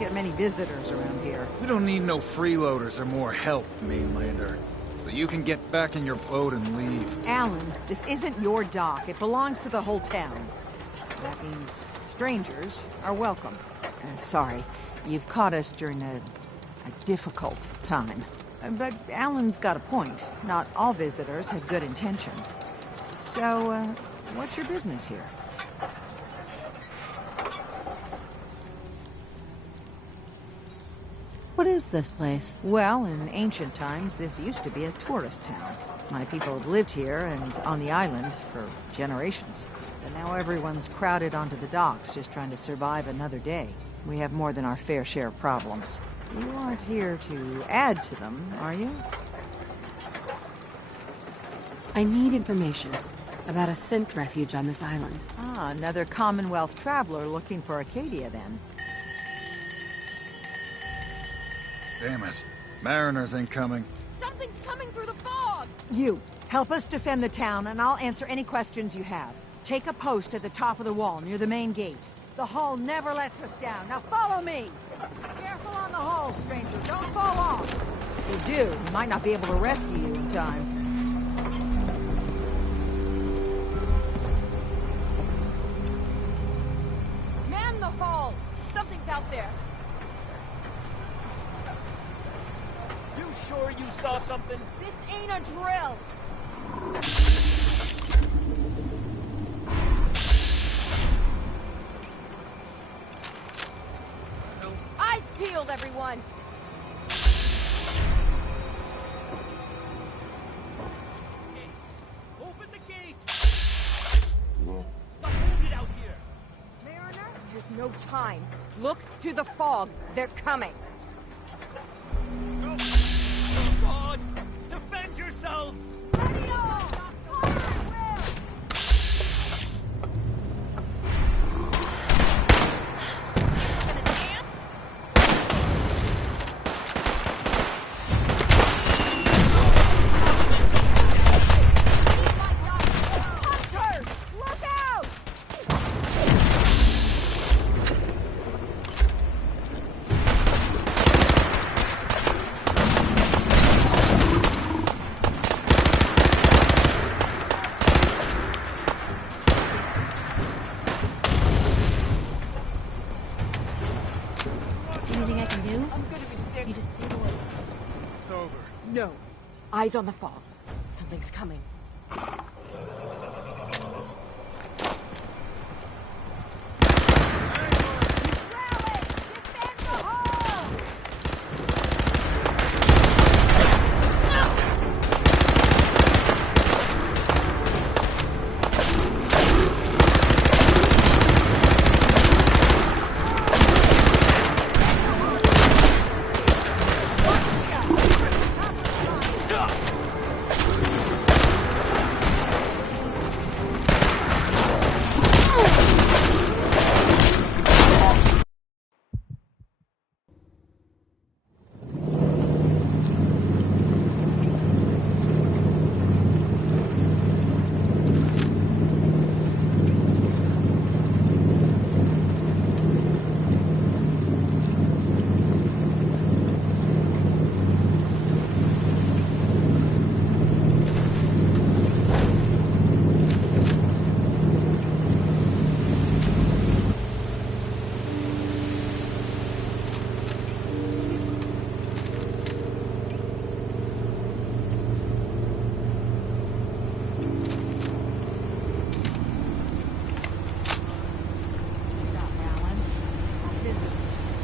get many visitors around here. We don't need no freeloaders or more help, mainlander. So you can get back in your boat and leave. Alan, this isn't your dock. It belongs to the whole town. That means strangers are welcome. Sorry, you've caught us during a difficult time. But Alan's got a point. Not all visitors have good intentions. So, what's your business here? What is this place? Well, in ancient times, this used to be a tourist town. My people have lived here and on the island for generations. But now everyone's crowded onto the docks, just trying to survive another day. We have more than our fair share of problems. You aren't here to add to them, are you? I need information about a synth refuge on this island. Ah, another Commonwealth traveler looking for Acadia, then. Damn it. Mariners incoming. Something's coming through the fog! You, help us defend the town, and I'll answer any questions you have. Take a post at the top of the wall, near the main gate. The hull never lets us down. Now follow me! Careful on the hull, stranger. Don't fall off. If you do, we might not be able to rescue you in time. Man the hull! Something's out there. You sure you saw something? This ain't a drill! Eyes peeled, everyone! Open the gate! Hold it out here! Mariner, there's no time. Look to the fog. They're coming. Oh God! Defend yourselves! Anything I can do? I'm gonna be sick. You just see the It's over. No. Eyes on the fog. Something's coming.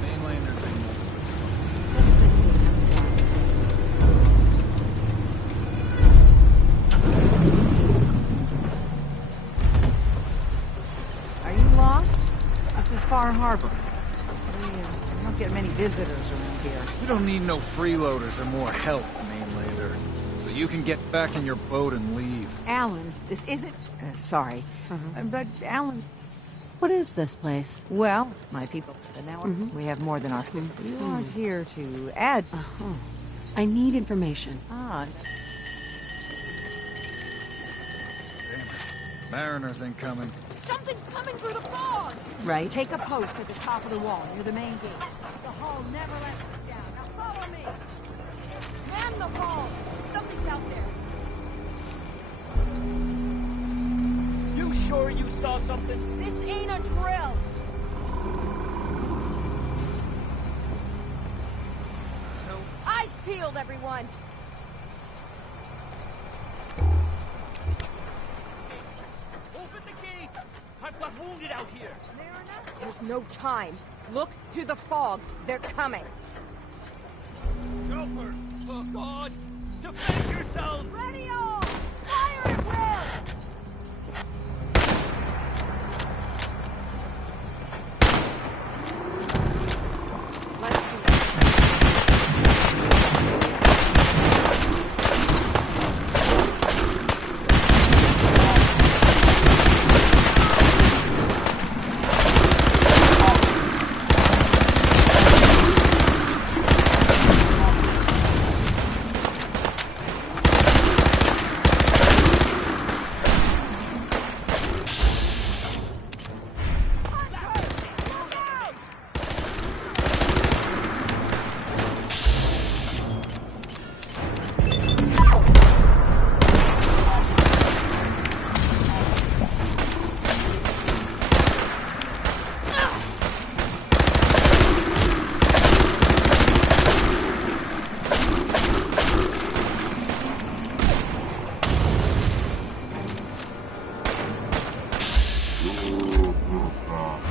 Mainlanders ain't nothing Are you lost? This is Far Harbor. We don't get many visitors around here. but we don't need no freeloaders or more help, mainlander. So you can get back in your boat and leave. Alan, this isn't... sorry. But Alan... What is this place? Well, my people, but now we have more than our food. You aren't here to add... I need information. Ah, Damn it. Mariners incoming. Something's coming through the fog! Right? Take a post at the top of the wall near the main gate. The hall never lets us down. Now follow me! Man the hall! Something's out there! You sure you saw something? This ain't a drill! Eyes peeled, everyone! Open the gate! I've got wounded out here! There's no time. Look to the fog. They're coming. Helpers! Oh, God! Defend yourselves! Ready all! Fire at will! Let's do it.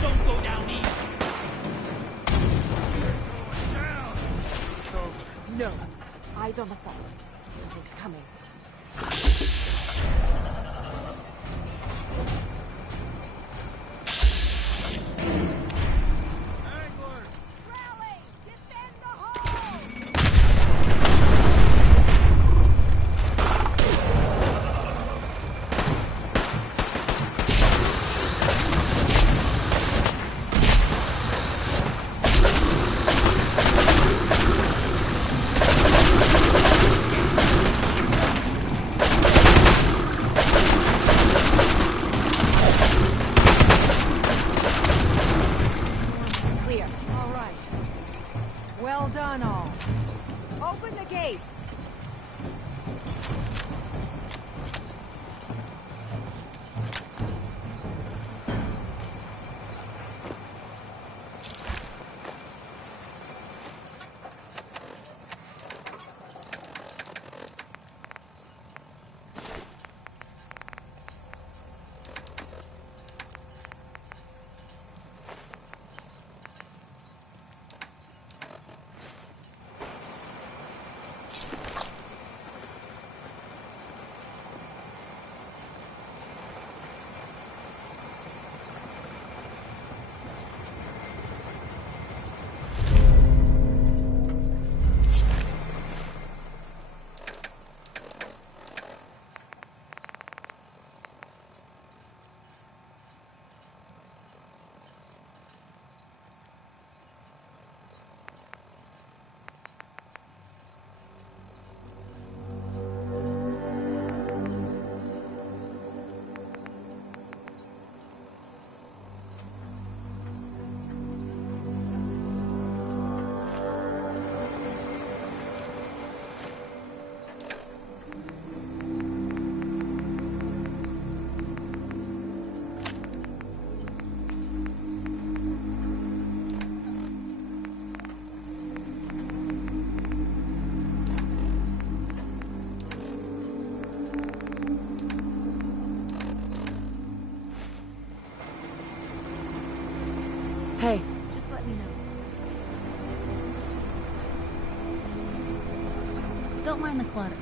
Don't go down easy! No. Eyes on the fog. Something's coming. Rally! Defend the hall! Clear. All right. Well done, all. Open the gate. Hey, Just let me know. Don't mind the clutter.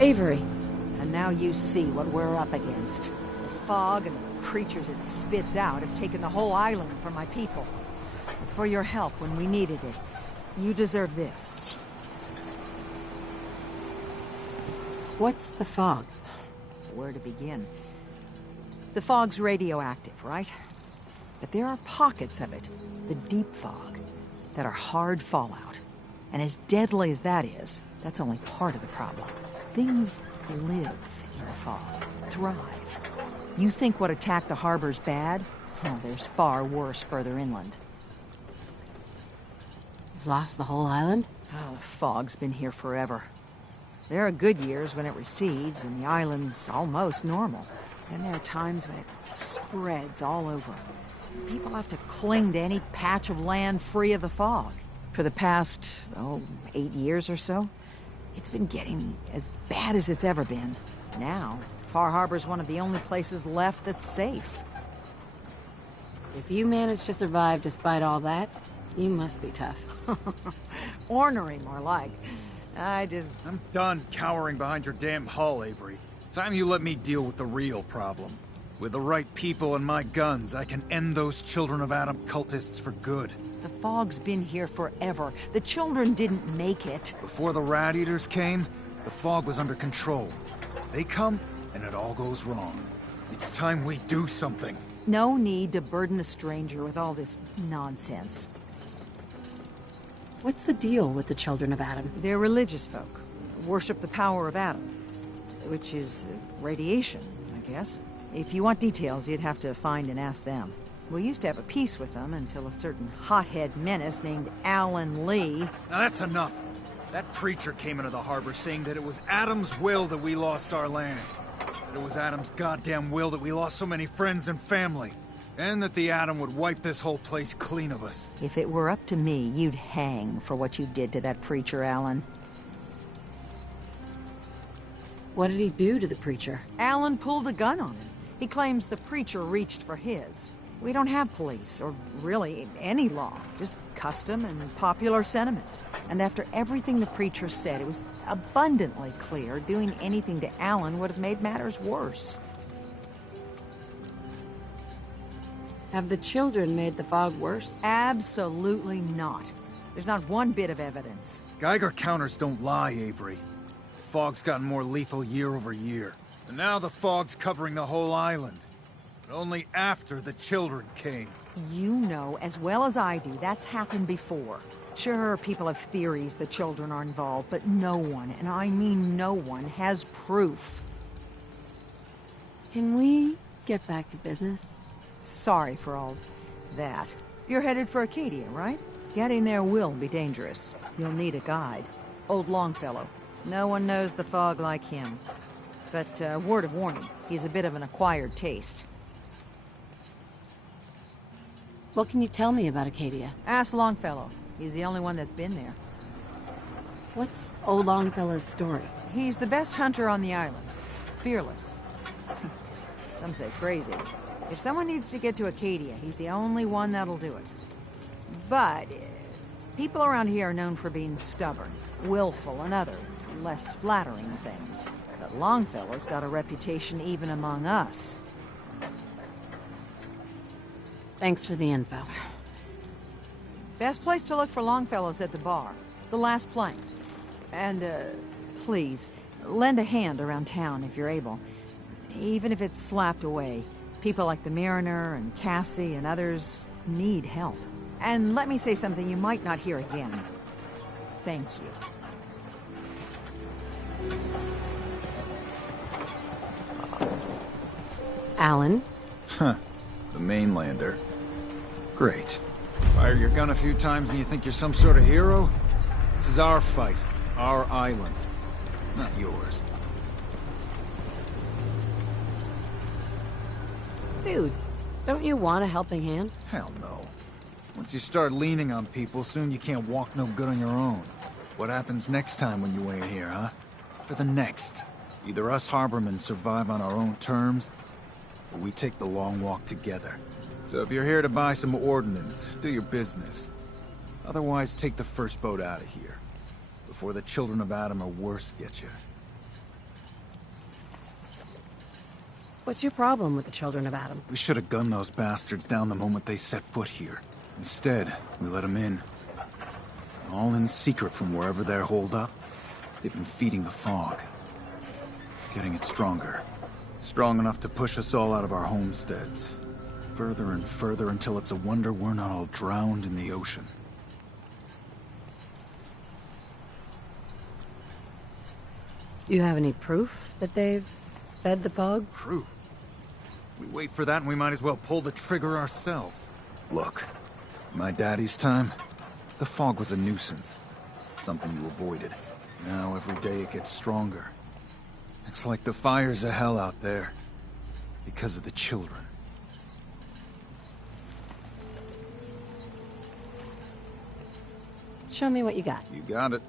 Avery. And now you see what we're up against. The fog and the creatures it spits out have taken the whole island from my people. And for your help when we needed it, you deserve this. What's the fog? Where to begin? The fog's radioactive, right? But there are pockets of it, the deep fog, that are hard fallout. And as deadly as that is, that's only part of the problem. Things live in the fog, thrive. You think what attacked the harbor's bad? Oh, there's far worse further inland. You've lost the whole island? Oh, the fog's been here forever. There are good years when it recedes and the island's almost normal. Then there are times when it spreads all over. People have to cling to any patch of land free of the fog. For the past, 8 years or so, it's been getting as bad as it's ever been. Now, Far Harbor's one of the only places left that's safe. If you manage to survive despite all that, you must be tough. Ornery, more like. I'm done cowering behind your damn hull, Avery. Time you let me deal with the real problem. With the right people and my guns, I can end those Children of Adam cultists for good. The fog's been here forever. The children didn't make it. Before the Rat Eaters came, the fog was under control. They come, and it all goes wrong. It's time we do something. No need to burden a stranger with all this nonsense. What's the deal with the Children of Adam? They're religious folk. Worship the power of Adam. Which is radiation, I guess. If you want details, you'd have to find and ask them. We used to have a peace with them until a certain hothead menace named Alan Lee... Now that's enough. That preacher came into the harbor saying that it was Adam's will that we lost our land. That it was Adam's goddamn will that we lost so many friends and family. And that the Atom would wipe this whole place clean of us. If it were up to me, you'd hang for what you did to that preacher, Alan. What did he do to the preacher? Alan pulled a gun on him. He claims the preacher reached for his. We don't have police, or really any law, just custom and popular sentiment. And after everything the preacher said, it was abundantly clear doing anything to Alan would have made matters worse. Have the children made the fog worse? Absolutely not. There's not one bit of evidence. Geiger counters don't lie, Avery. The fog's gotten more lethal year over year. And now the fog's covering the whole island. But only after the children came. You know as well as I do that's happened before. Sure, people have theories the children are involved, but no one, and I mean no one, has proof. Can we get back to business? Sorry for all that. You're headed for Acadia, right? Getting there will be dangerous. You'll need a guide. Old Longfellow. No one knows the fog like him. But, word of warning, he's a bit of an acquired taste. What can you tell me about Acadia? Ask Longfellow. He's the only one that's been there. What's old Longfellow's story? He's the best hunter on the island. Fearless. Some say crazy. If someone needs to get to Acadia, he's the only one that'll do it. But people around here are known for being stubborn, willful, and other, less flattering things. But Longfellow's got a reputation even among us. Thanks for the info. Best place to look for Longfellow's at the bar. The last plank. And, please, lend a hand around town if you're able. Even if it's slapped away. People like the Mariner and Cassie and others need help. And let me say something you might not hear again. Thank you. Alan? Huh. The mainlander. Great. Fire your gun a few times and you think you're some sort of hero? This is our fight. Our island. Not yours. Dude, don't you want a helping hand? Hell no. Once you start leaning on people, soon you can't walk no good on your own. What happens next time when you ain't here, huh? Or the next? Either us harbormen survive on our own terms, or we take the long walk together. So if you're here to buy some ordnance, do your business. Otherwise, take the first boat out of here. Before the Children of Adam or worse get you. What's your problem with the children of Adam? We should have gunned those bastards down the moment they set foot here. Instead, we let them in. All in secret from wherever they're holed up. They've been feeding the fog. Getting it stronger. Strong enough to push us all out of our homesteads. Further and further until it's a wonder we're not all drowned in the ocean. You have any proof that they've fed the fog? Proof? We wait for that and we might as well pull the trigger ourselves. Look, in my daddy's time, the fog was a nuisance. Something you avoided. Now every day it gets stronger. It's like the fires of hell out there. Because of the children. Show me what you got. You got it.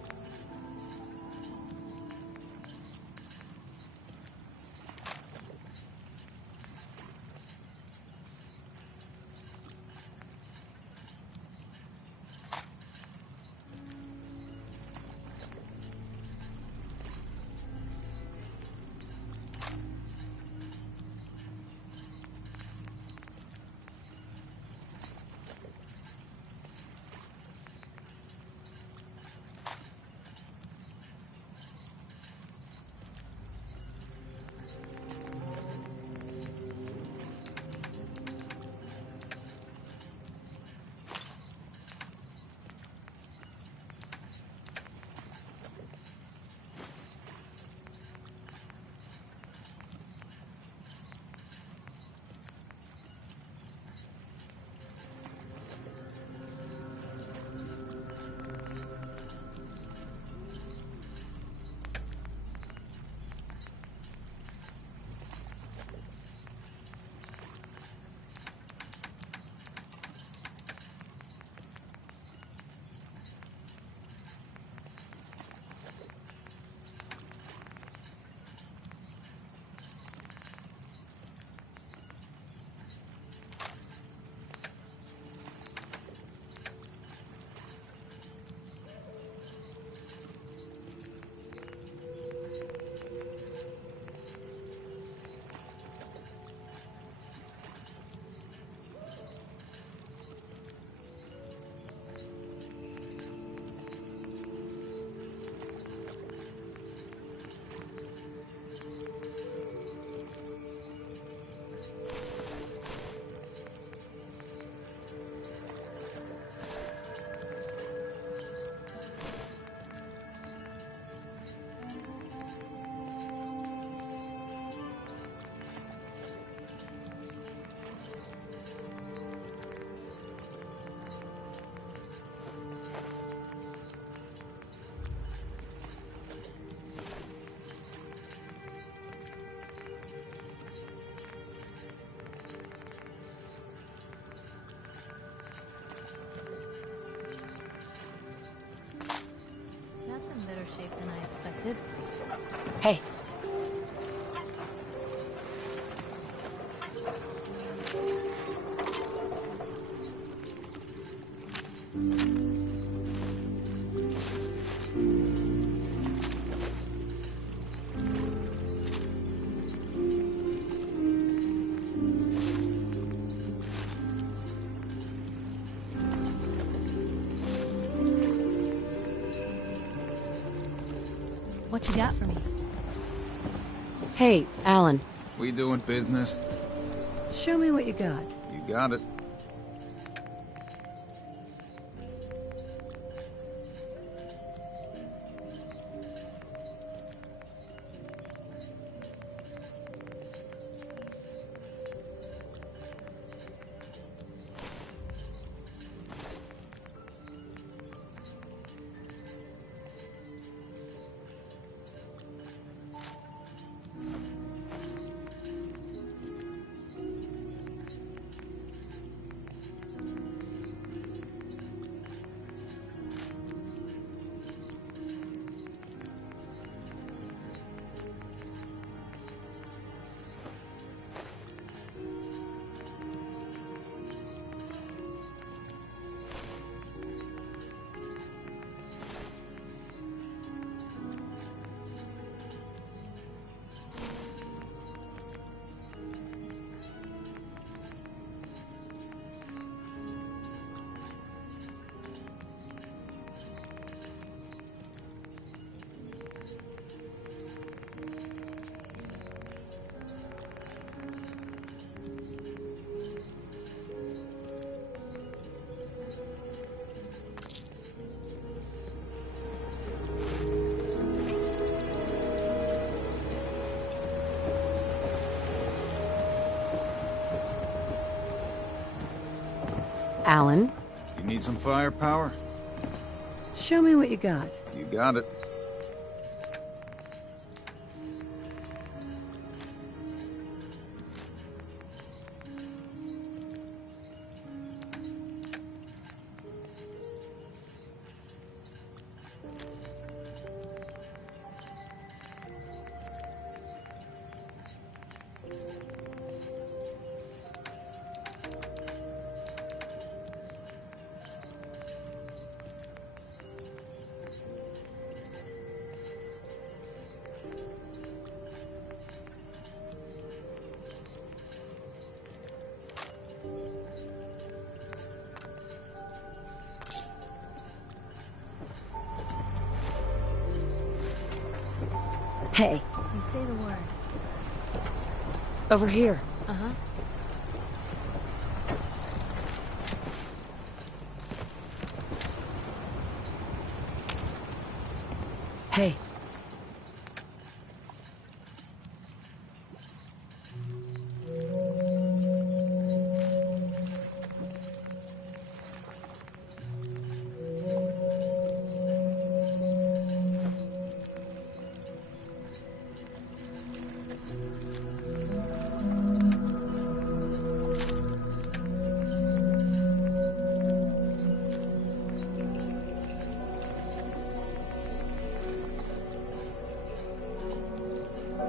That's in better shape than I expected. Hey. What you got for me? Hey, Alan. We doing business? Show me what you got. You got it. Alan, You need some firepower? show me what you got. You got it. Hey, You say the word. over here. Uh-huh. Hey.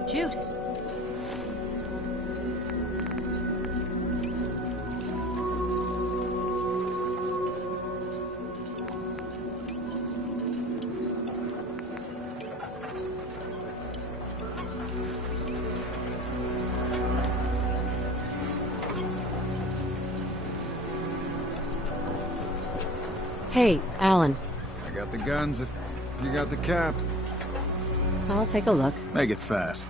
Shoot. Hey, Alan. I got the guns if you got the caps. I'll take a look. Make it fast.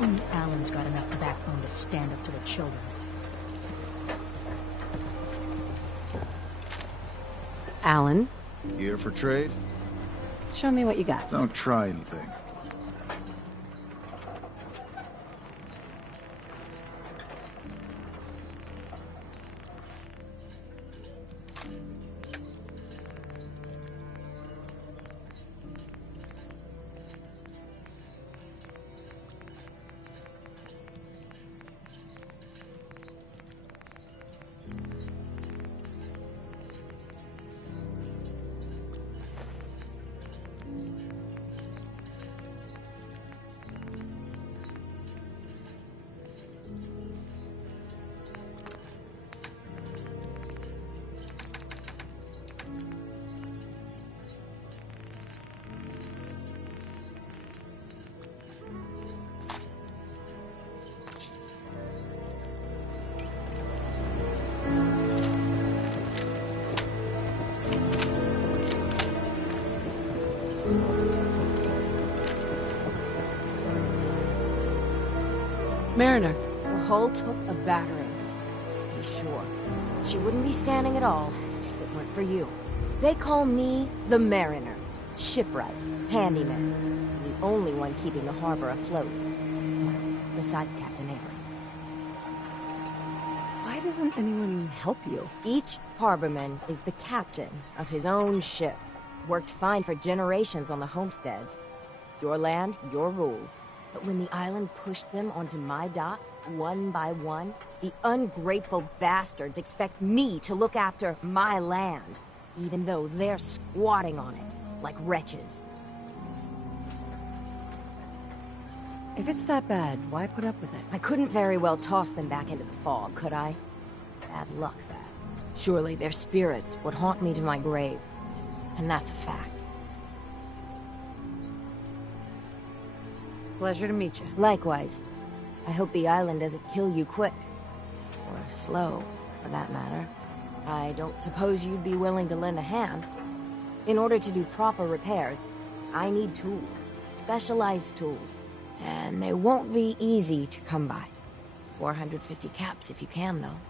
Only Alan's got enough backbone to stand up to the children. Alan, Here for trade? show me what you got. Don't try anything. Mariner. The hull took a battering, to be sure. She wouldn't be standing at all if it weren't for you. They call me the Mariner. Shipwright, handyman, the only one keeping the harbor afloat. Well, beside Captain Avery. Why doesn't anyone help you? Each harborman is the captain of his own ship. Worked fine for generations on the homesteads. Your land, your rules. But when the island pushed them onto my dock, one by one, the ungrateful bastards expect me to look after my land, even though they're squatting on it, like wretches. If it's that bad, why put up with it? I couldn't very well toss them back into the fog, could I? Bad luck, that. Surely their spirits would haunt me to my grave. And that's a fact. Pleasure to meet you. Likewise. I hope the island doesn't kill you quick. Or slow, for that matter. I don't suppose you'd be willing to lend a hand. In order to do proper repairs, I need tools. Specialized tools. And they won't be easy to come by. 450 caps if you can, though.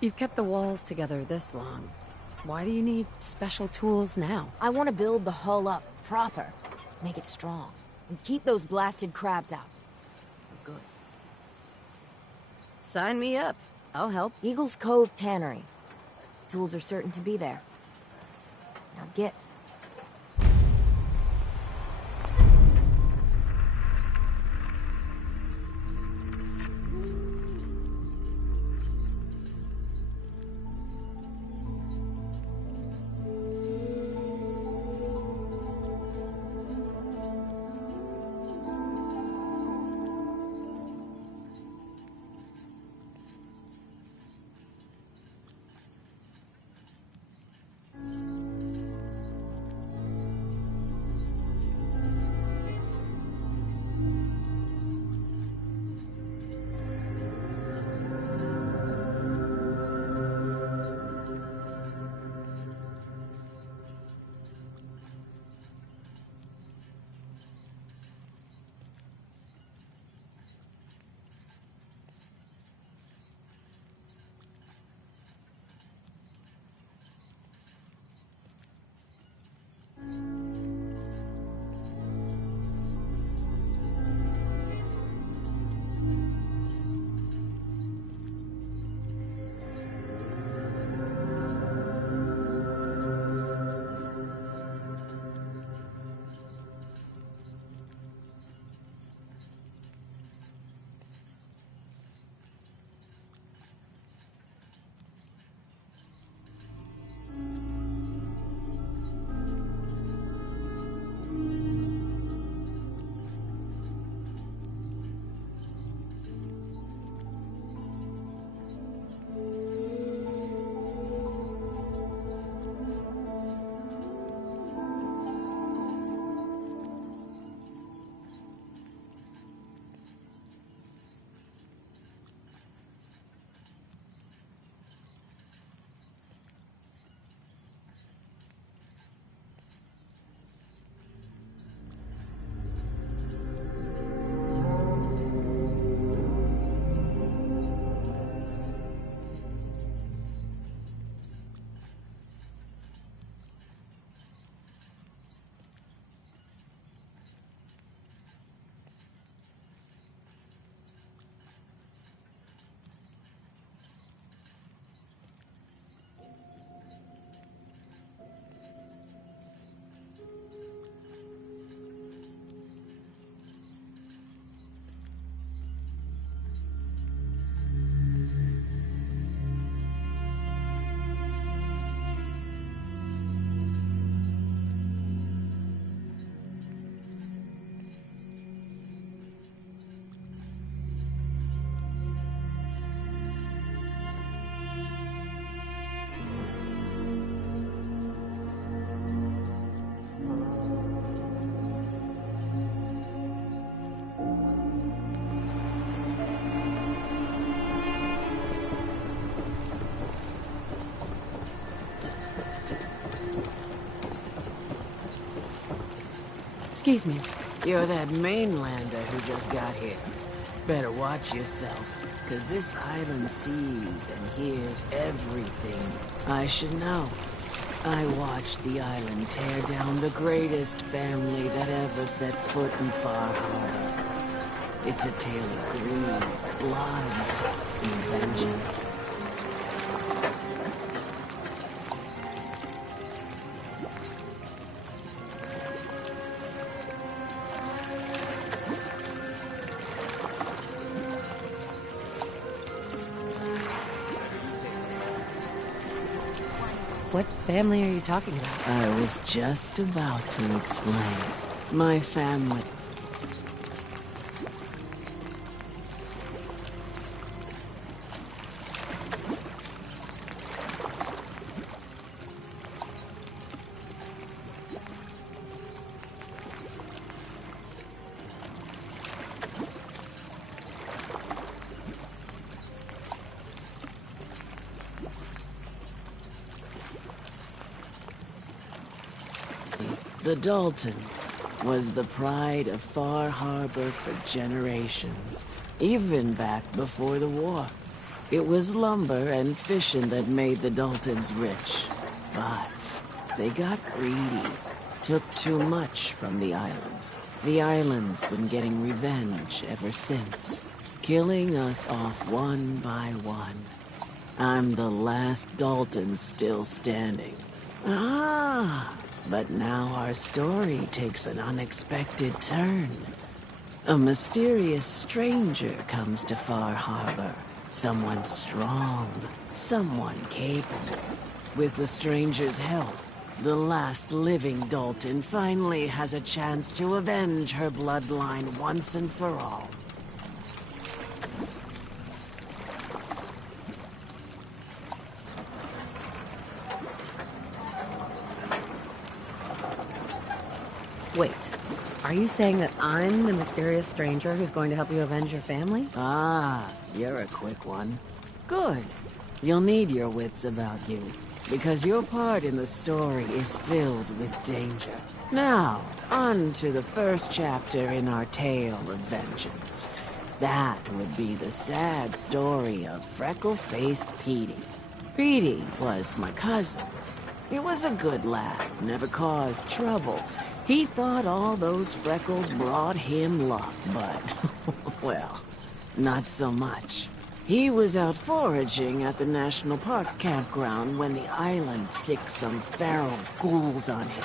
You've kept the walls together this long. Why do you need special tools now? I want to build the hull up proper. Make it strong. And keep those blasted crabs out. For good. Sign me up. I'll help. Eagle's Cove Tannery. Tools are certain to be there. Now get. Excuse me. You're that mainlander who just got here. Better watch yourself, 'cause this island sees and hears everything I should know. I watched the island tear down the greatest family that ever set foot in Far Harbor. It's a tale of greed, bloods, and vengeance. What family are you talking about? I was just about to explain. My family. The Daltons was the pride of Far Harbor for generations, even back before the war. It was lumber and fishing that made the Daltons rich. But they got greedy, took too much from the island. The island's been getting revenge ever since, killing us off one by one. I'm the last Dalton still standing. But now our story takes an unexpected turn. A mysterious stranger comes to Far Harbor. Someone strong, someone capable. With the stranger's help, the last living Dalton finally has a chance to avenge her bloodline once and for all. Wait, are you saying that I'm the mysterious stranger who's going to help you avenge your family? Ah, you're a quick one. Good. You'll need your wits about you, because your part in the story is filled with danger. Now, on to the first chapter in our tale of vengeance. That would be the sad story of freckle-faced Petey. Petey was my cousin. He was a good lad, never caused trouble. He thought all those freckles brought him luck, but, well, not so much. He was out foraging at the National Park campground when the island sicked some feral ghouls on him.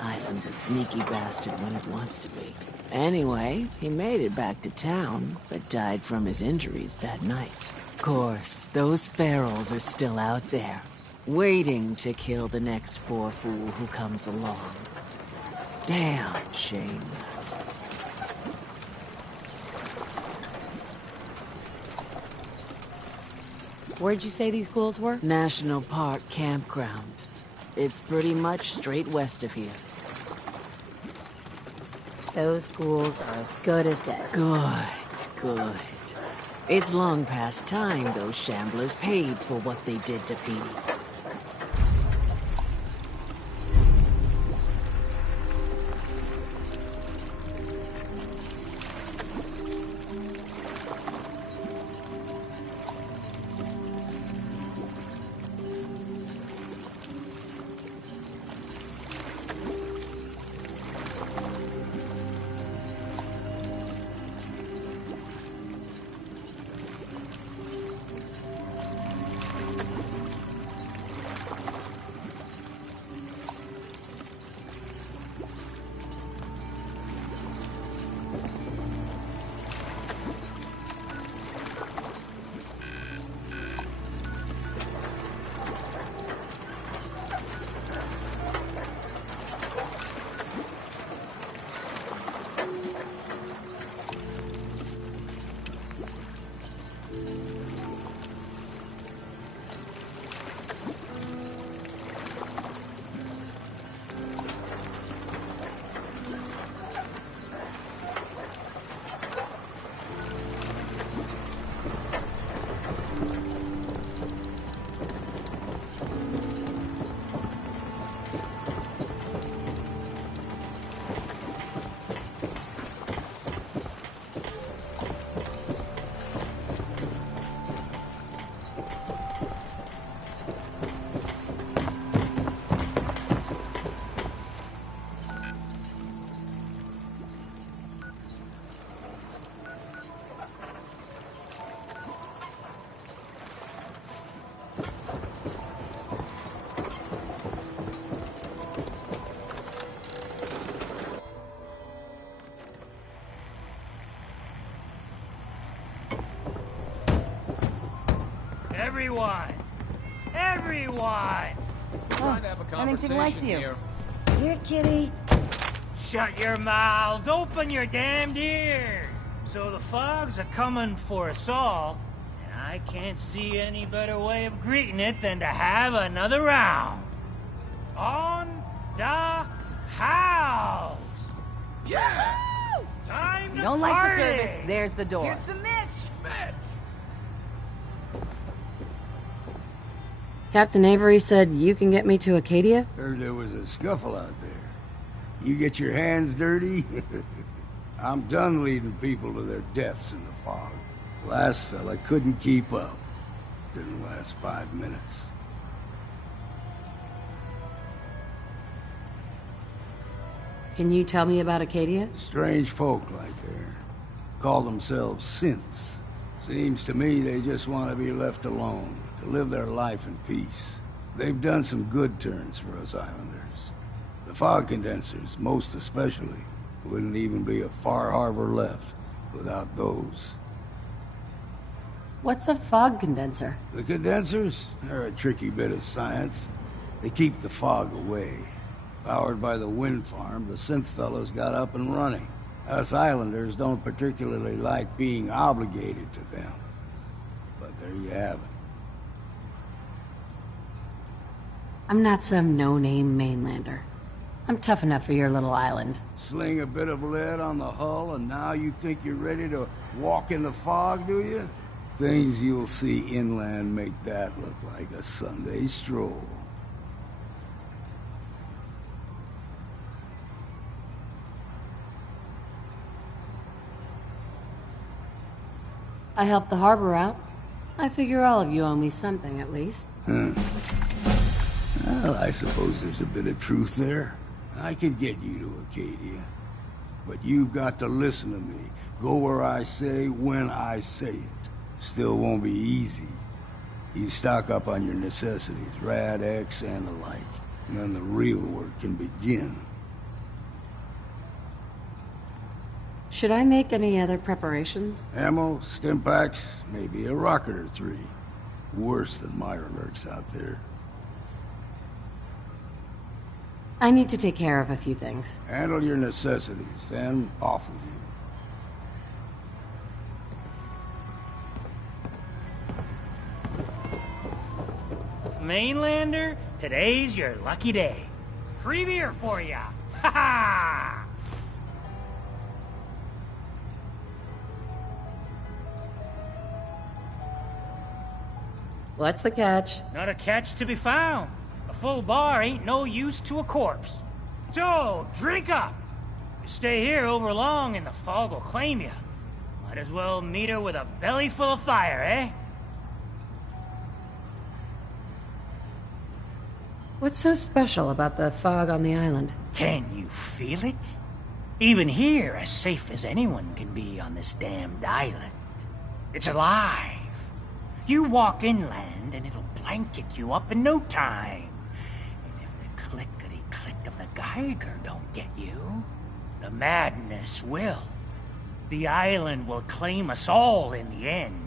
Island's a sneaky bastard when it wants to be. Anyway, he made it back to town, but died from his injuries that night. Of course, those ferals are still out there, waiting to kill the next poor fool who comes along. Damn shame that. Where'd you say these ghouls were? National Park campground. It's pretty much straight west of here. Those ghouls are as good as dead. Good. It's long past time those shamblers paid for what they did to Petey. Everyone! We're trying to have a conversation likes you. here. Here, kitty. Shut your mouths! Open your damned ears! So the fogs are coming for us all, and I can't see any better way of greeting it than to have another round. On the house! Yeah! Time to You don't like party! the service, there's the door. Here's some Mitch! Captain Avery said you can get me to Acadia? Heard there was a scuffle out there. You get your hands dirty? I'm done leading people to their deaths in the fog. Last fella couldn't keep up. Didn't last 5 minutes. Can you tell me about Acadia? Strange folk like there. Call themselves synths. Seems to me they just want to be left alone, to live their life in peace. They've done some good turns for us islanders. The fog condensers, most especially, wouldn't even be a Far Harbor left without those. What's a fog condenser? The condensers? They're a tricky bit of science. They keep the fog away. Powered by the wind farm, the synth fellows got up and running. Us islanders don't particularly like being obligated to them. But there you have it. I'm not some no-name mainlander. I'm tough enough for your little island. Sling a bit of lead on the hull and now you think you're ready to walk in the fog, do you? Things you'll see inland make that look like a Sunday stroll. I helped the harbor out. I figure all of you owe me something, at least. Well, I suppose there's a bit of truth there. I can get you to Acadia. But you've got to listen to me. Go where I say, when I say it. Still won't be easy. You stock up on your necessities, Rad X and the like. And then the real work can begin. Should I make any other preparations? Ammo, stim packs, maybe a rocket or 3. Worse than Myra lurks out there. I need to take care of a few things. Handle your necessities, then off with you. Mainlander, today's your lucky day. Free beer for ya! Ha ha! What's the catch? Not a catch to be found. A full bar ain't no use to a corpse. So, drink up! You stay here over long and the fog will claim you. Might as well meet her with a belly full of fire, eh? What's so special about the fog on the island? Can you feel it? Even here, as safe as anyone can be on this damned island. It's alive. You walk inland and it'll blanket you up in no time. And if the clickety-click of the Geiger don't get you, the madness will. The island will claim us all in the end.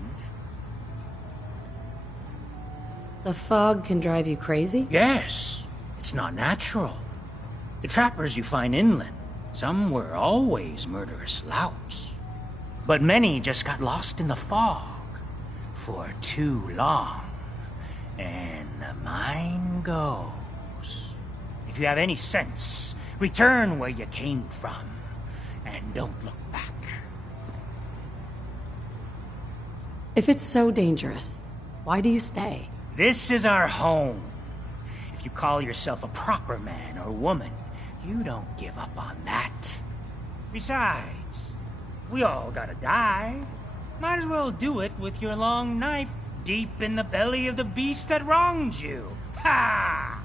The fog can drive you crazy? Yes, it's not natural. The trappers you find inland, some were always murderous louts. But many just got lost in the fog for too long. And the mind goes. If you have any sense, return where you came from, and don't look back. If it's so dangerous, why do you stay? This is our home. If you call yourself a proper man or woman, you don't give up on that. Besides, we all gotta die. Might as well do it with your long knife deep in the belly of the beast that wronged you. Ha!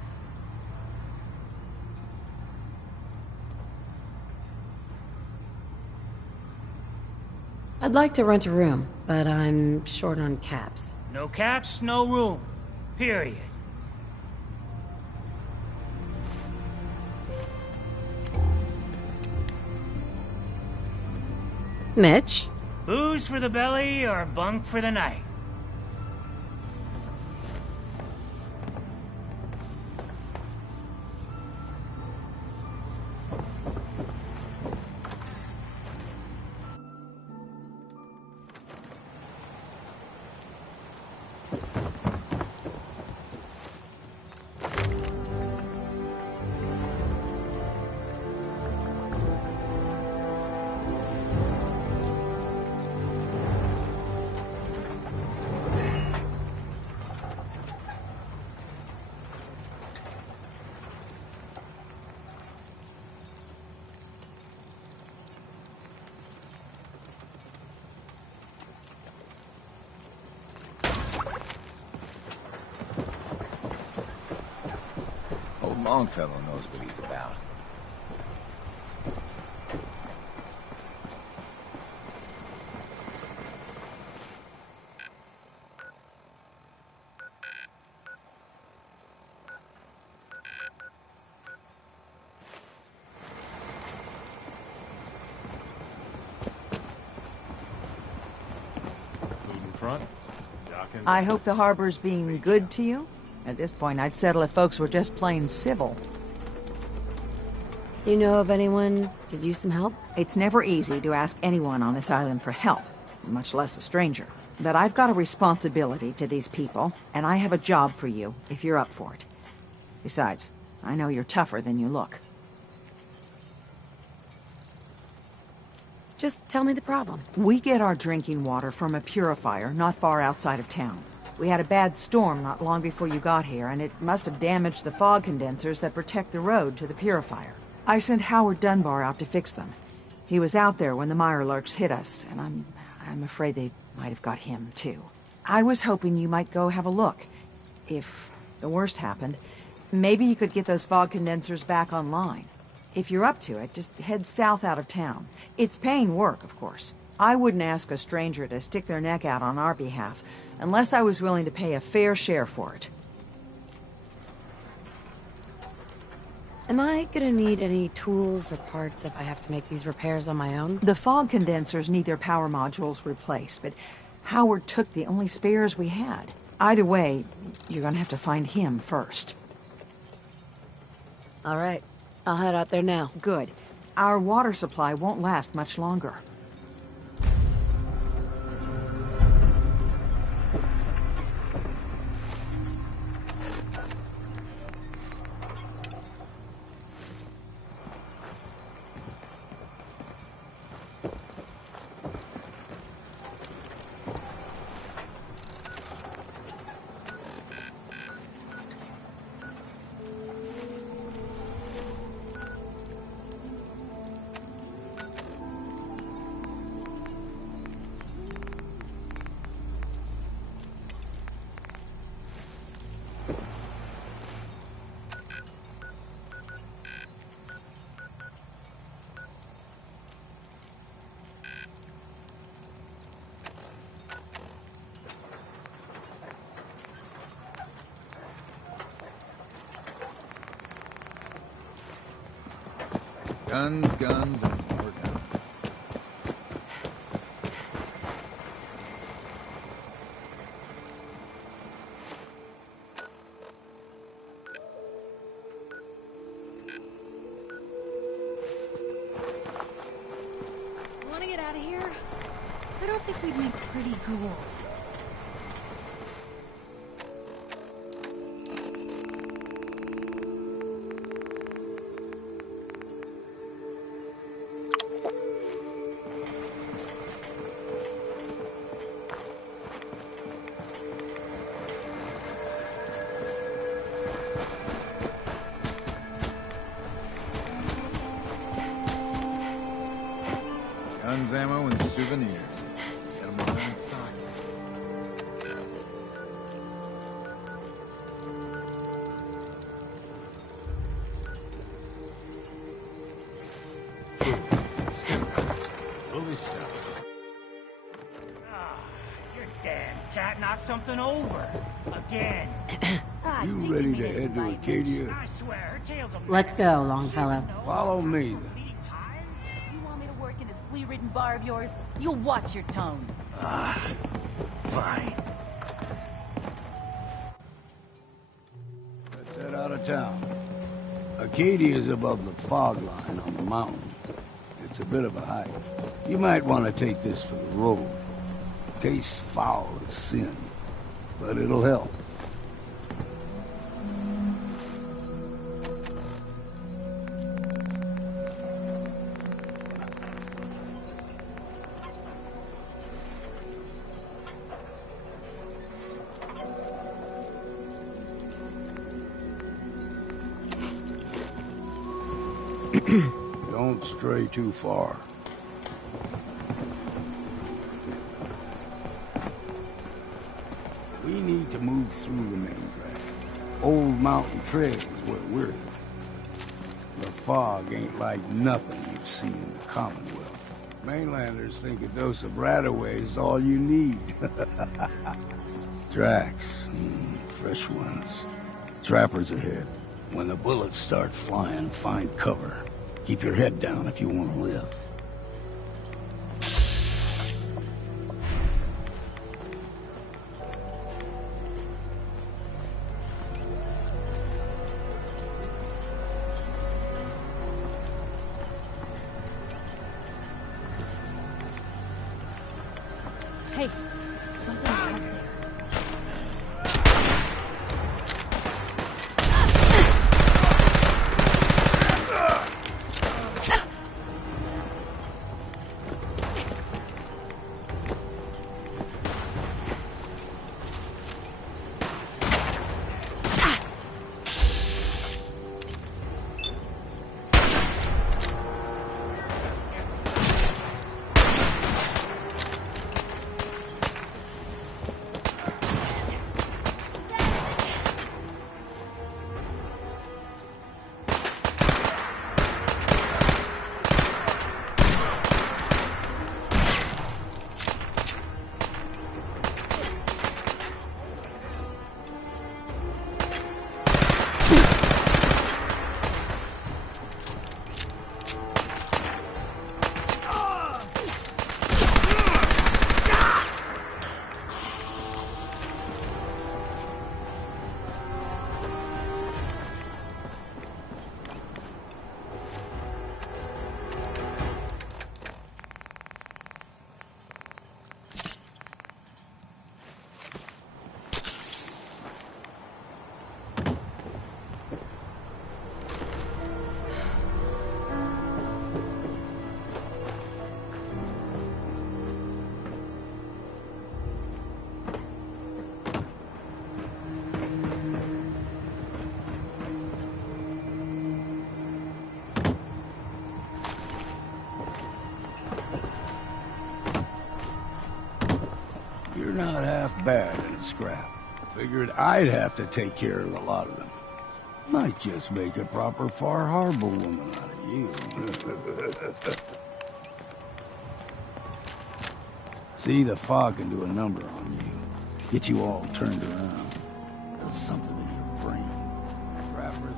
I'd like to rent a room, but I'm short on caps. No caps, no room. Period. Mitch? Booze for the belly or bunk for the night? Longfellow knows what he's about. I hope the harbor's being good to you. At this point, I'd settle if folks were just plain civil. You know of anyone could use some help? It's never easy to ask anyone on this island for help, much less a stranger. But I've got a responsibility to these people, and I have a job for you, if you're up for it. Besides, I know you're tougher than you look. Just tell me the problem. We get our drinking water from a purifier not far outside of town. We had a bad storm not long before you got here, and it must have damaged the fog condensers that protect the road to the purifier. I sent Howard Dunbar out to fix them. He was out there when the Mirelurks hit us, and I'm afraid they might have got him, too. I was hoping you might go have a look. If the worst happened, maybe you could get those fog condensers back online. If you're up to it, just head south out of town. It's paying work, of course. I wouldn't ask a stranger to stick their neck out on our behalf, unless I was willing to pay a fair share for it. Am I gonna need any tools or parts if I have to make these repairs on my own? The fog condensers need their power modules replaced, but Howard took the only spares we had. Either way, you're gonna have to find him first. All right. I'll head out there now. Good. Our water supply won't last much longer. Guns, guns, and more guns. Want to get out of here? I don't think we'd make pretty ghouls. Guns, ammo, and souvenirs. Get them all in stock. Still guns. Fully stocked. Your damn cat knocked something over. Again. You ready to head to Acadia? I swear, her tail's a Let's mess. go, Longfellow. Follow me, then. You want me to work in this flea-ridden bar of yours? You'll watch your tone. Fine. Let's head out of town. Acadia's above the fog line on the mountain. It's a bit of a hike. You might want to take this for the road. Tastes foul as sin, but it'll help. Don't stray too far. We need to move through the main drag. Old Mountain Trail is where we're at. The fog ain't like nothing you've seen in the Commonwealth. Mainlanders think a dose of Radaway is all you need. Tracks, fresh ones. Trappers ahead. When the bullets start flying, find cover. Keep your head down if you want to live. Hey, something's out there. You're not half bad in a scrap. Figured I'd have to take care of a lot of them. Might just make a proper Far Harbor woman out of you. See, the fog can do a number on you. Get you all turned around. Does something in your brain. Trappers.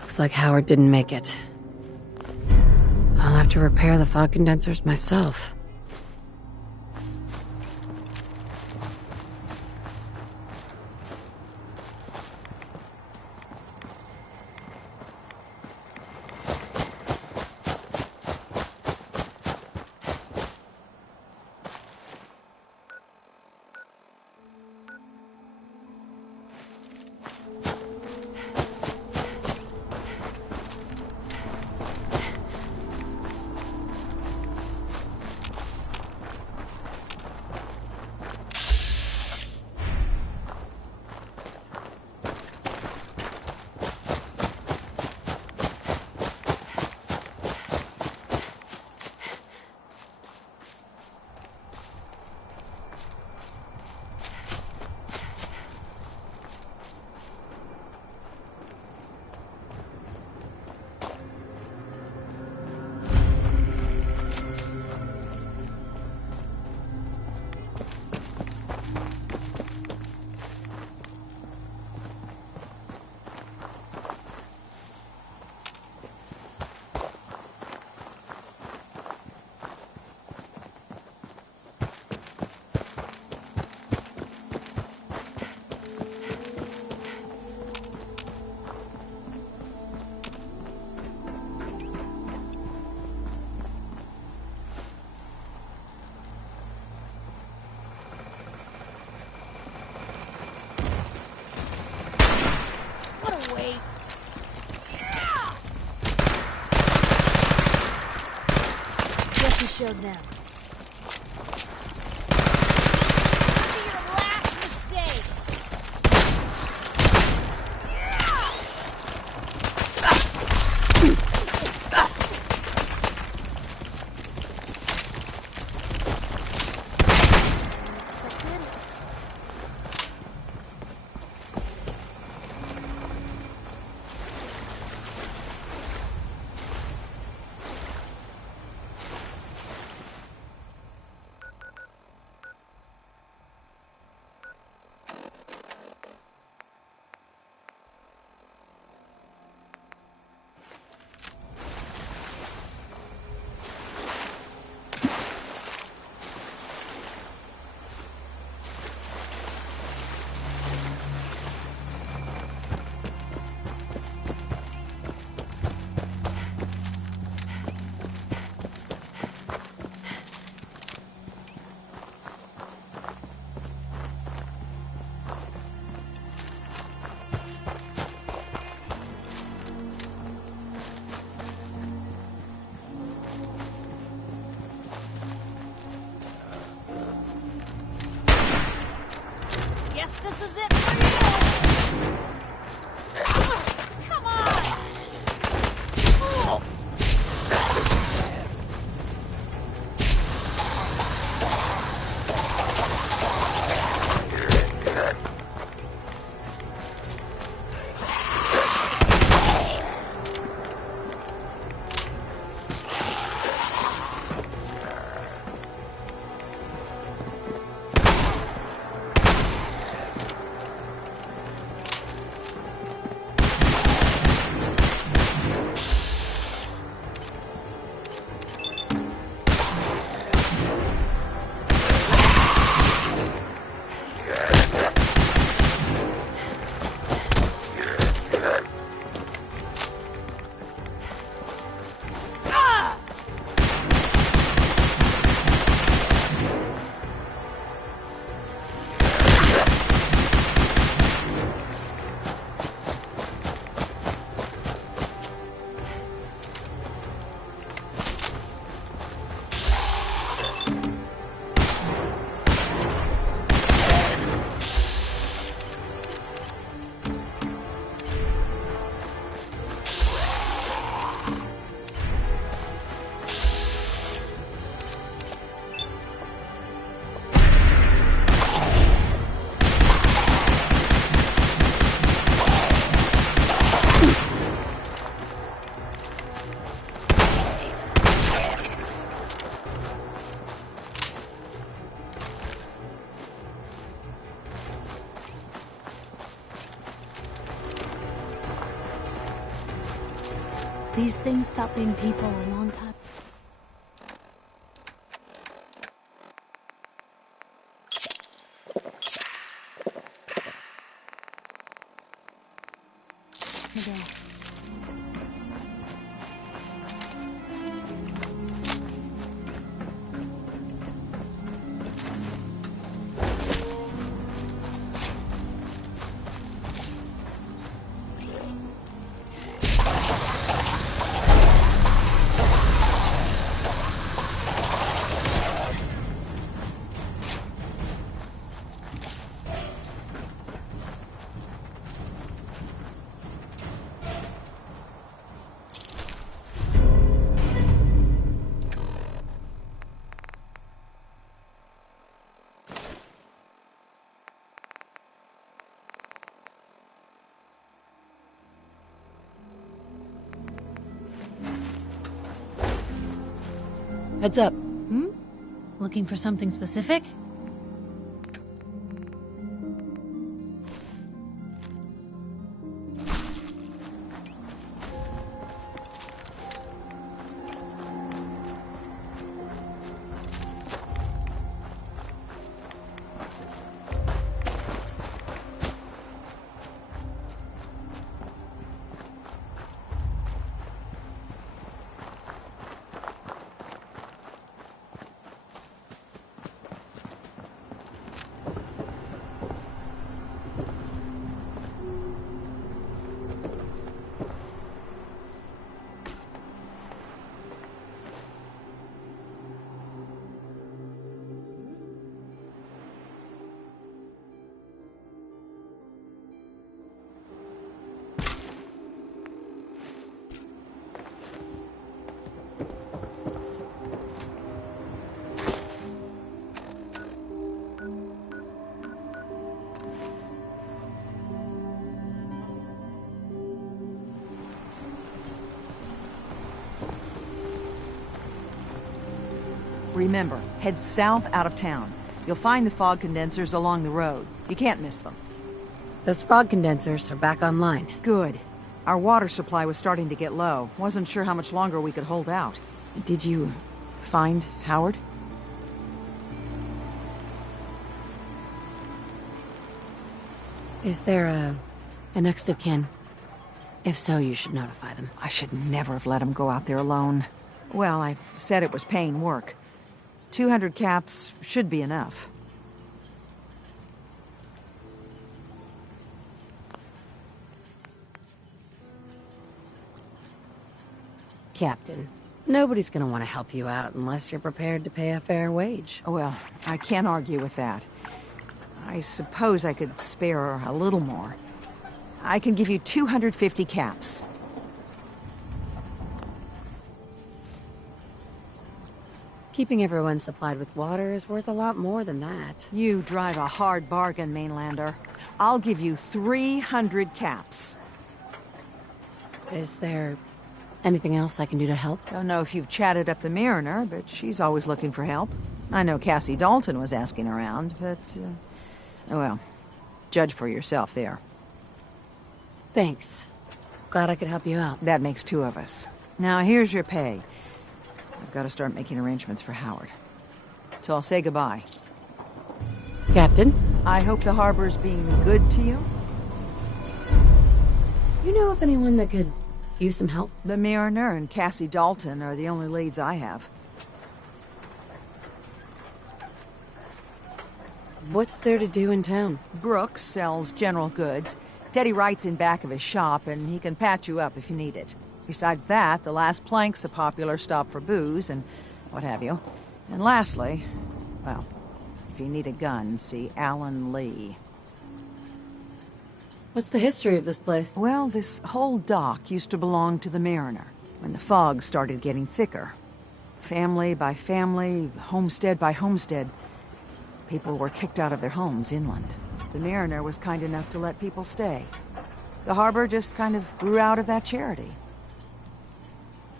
Looks like Howard didn't make it. I'll have to repair the fog condensers myself. showed them. Your last mistake! Guess this is it for you! Come on! These things stopped being people a long time. Miguel. Heads up. Looking for something specific? Remember, head south out of town. You'll find the fog condensers along the road. You can't miss them. Those fog condensers are back online. Good. Our water supply was starting to get low. Wasn't sure how much longer we could hold out. Did you find Howard? Is there a next of kin? If so, you should notify them. I should never have let him go out there alone. Well, I said it was paying work. 200 caps should be enough. Captain, nobody's gonna want to help you out unless you're prepared to pay a fair wage. Well, I can't argue with that. I suppose I could spare a little more. I can give you 250 caps. Keeping everyone supplied with water is worth a lot more than that. You drive a hard bargain, Mainlander. I'll give you 300 caps. Is there anything else I can do to help? Don't know if you've chatted up the Mariner, but she's always looking for help. I know Cassie Dalton was asking around, but, well, judge for yourself there. Thanks. Glad I could help you out. That makes two of us. Now, here's your pay. I've got to start making arrangements for Howard. So I'll say goodbye. Captain? I hope the harbor's being good to you. You know of anyone that could use some help? The Mariner and Cassie Dalton are the only leads I have. What's there to do in town? Brooks sells general goods. Teddy Wright's in back of his shop, and he can patch you up if you need it. Besides that, the Last Plank's a popular stop for booze and what have you. And lastly, well, if you need a gun, see Alan Lee. What's the history of this place? Well, this whole dock used to belong to the Mariner. When the fog started getting thicker, family by family, homestead by homestead, people were kicked out of their homes inland. The Mariner was kind enough to let people stay. The harbor just kind of grew out of that charity.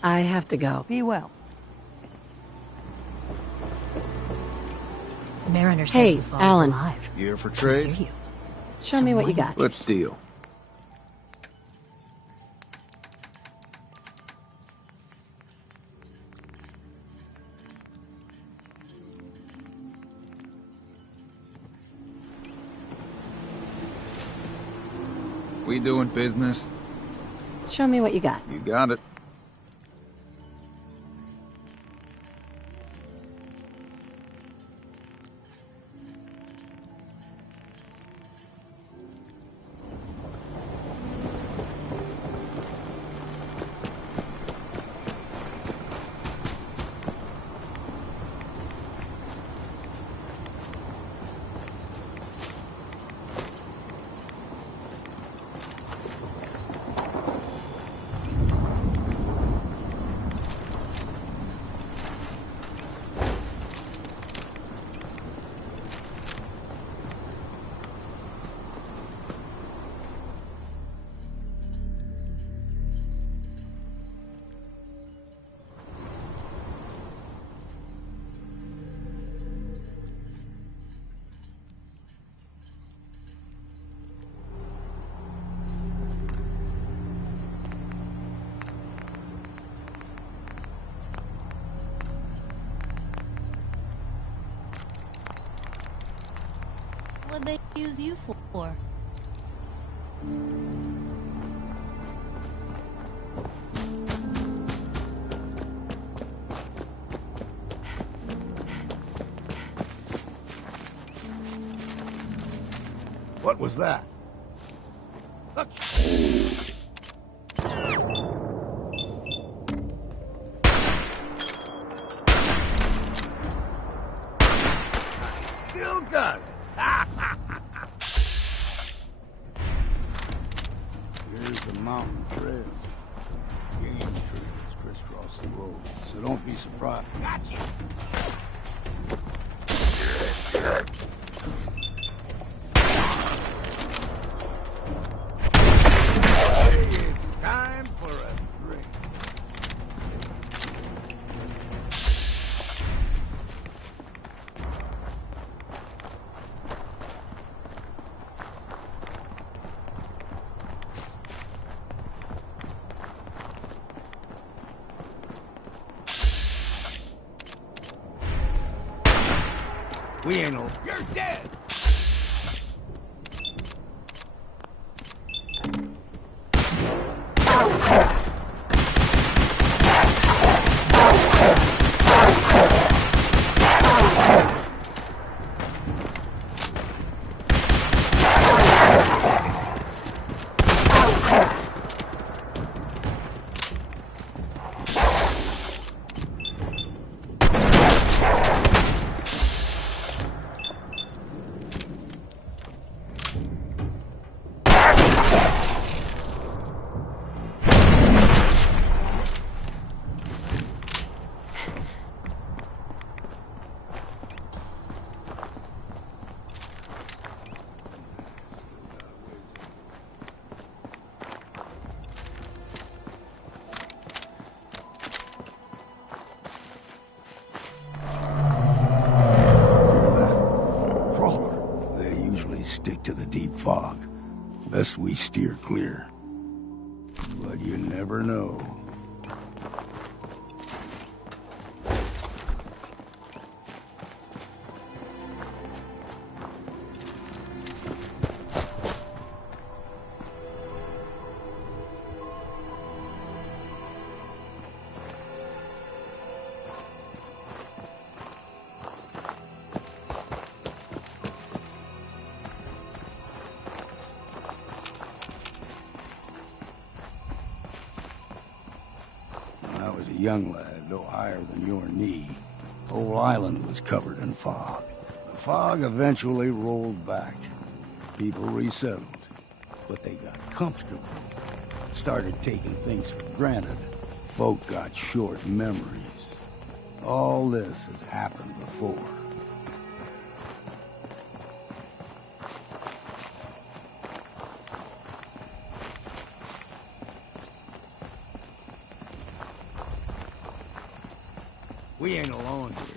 I have to go. Be well. The Mariner says Hey, the fog's Alan. alive. You here for I trade? hear you. Show me what you got. Let's deal. We doing business? Show me what you got. You got it. What'd they use you for? What was that? Look. Still got it. Here's the mountain trail. Game trails crisscross the road, so don't be surprised. Gotcha! It's time for a drink. We ain't no... You're dead! Stick to the deep fog, lest we steer clear. But you never know. Young lad, no higher than your knee. Whole island was covered in fog. The fog eventually rolled back. People resettled, but they got comfortable. Started taking things for granted. Folk got short memories. All this has happened before. We ain't alone here.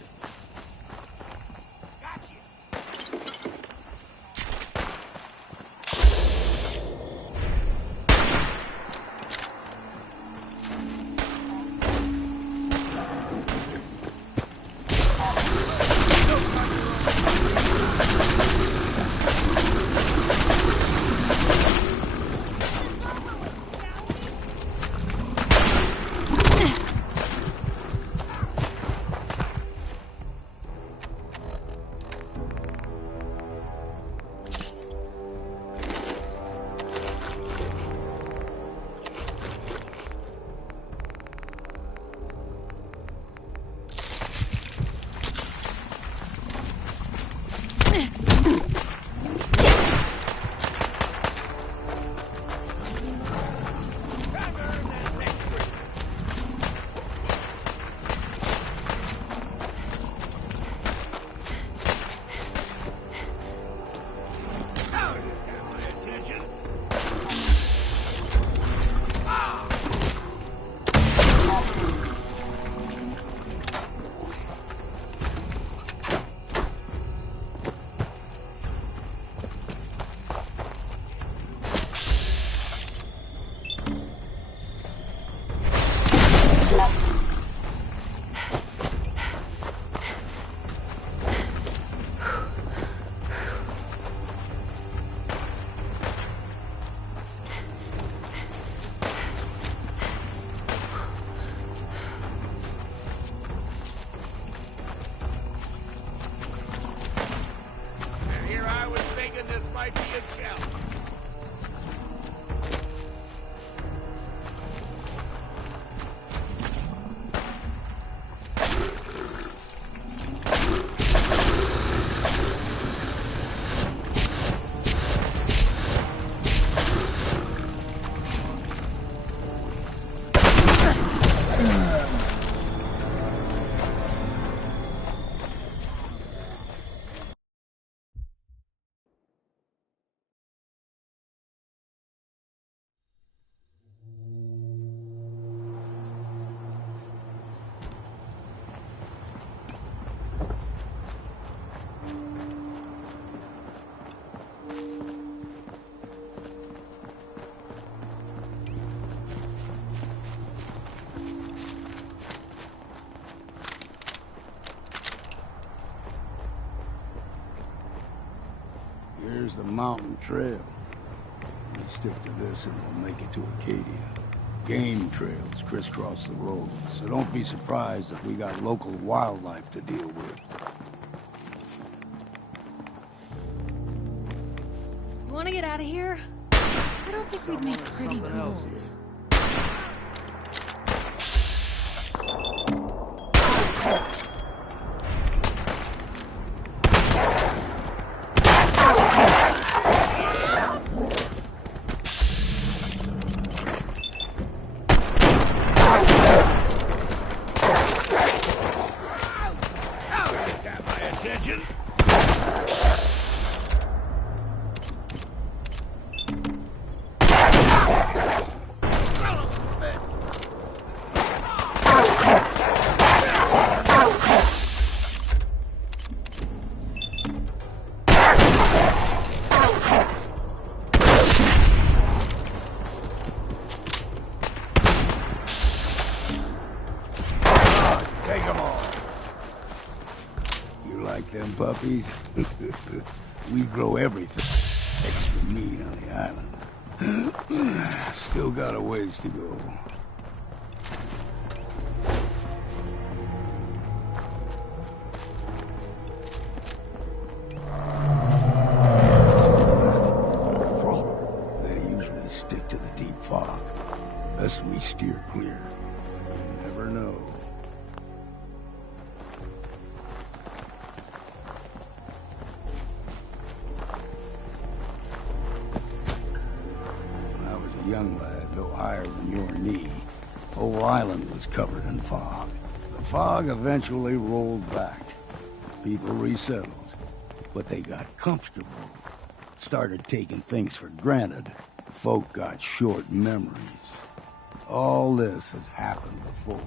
here's the mountain trail. We'll stick to this and we'll make it to Acadia. Game trails crisscross the road, so don't be surprised if we got local wildlife to deal with. You want to get out of here? I don't think we'd make pretty girls. Them puppies? We grow everything. Extra meat on the island. Still got a ways to go. They usually stick to the deep fog. Thus we steer clear. You never know. Young lad, no higher than your knee, whole island was covered in fog. The fog eventually rolled back. People resettled, but they got comfortable. Started taking things for granted. Folk got short memories. All this has happened before.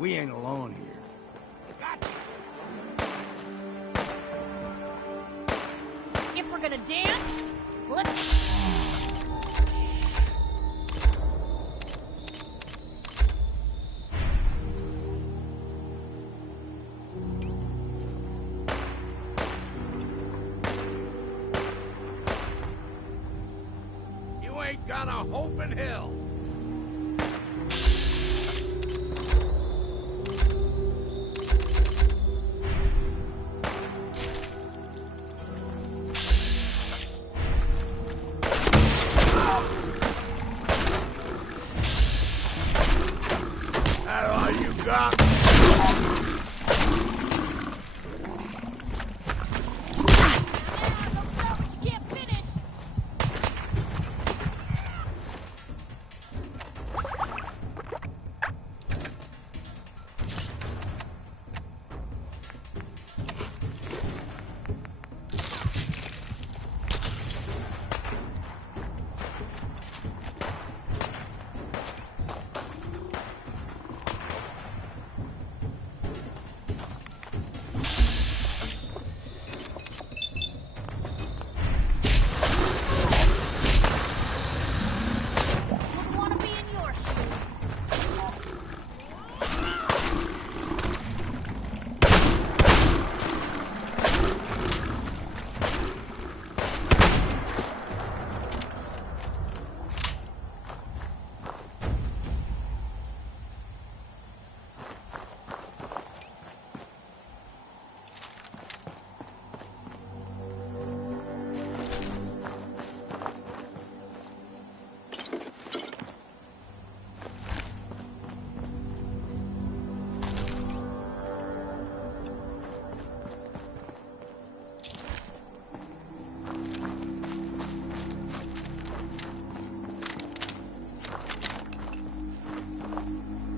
We ain't alone here. If we're gonna dance, let's... You ain't got a hope in hell.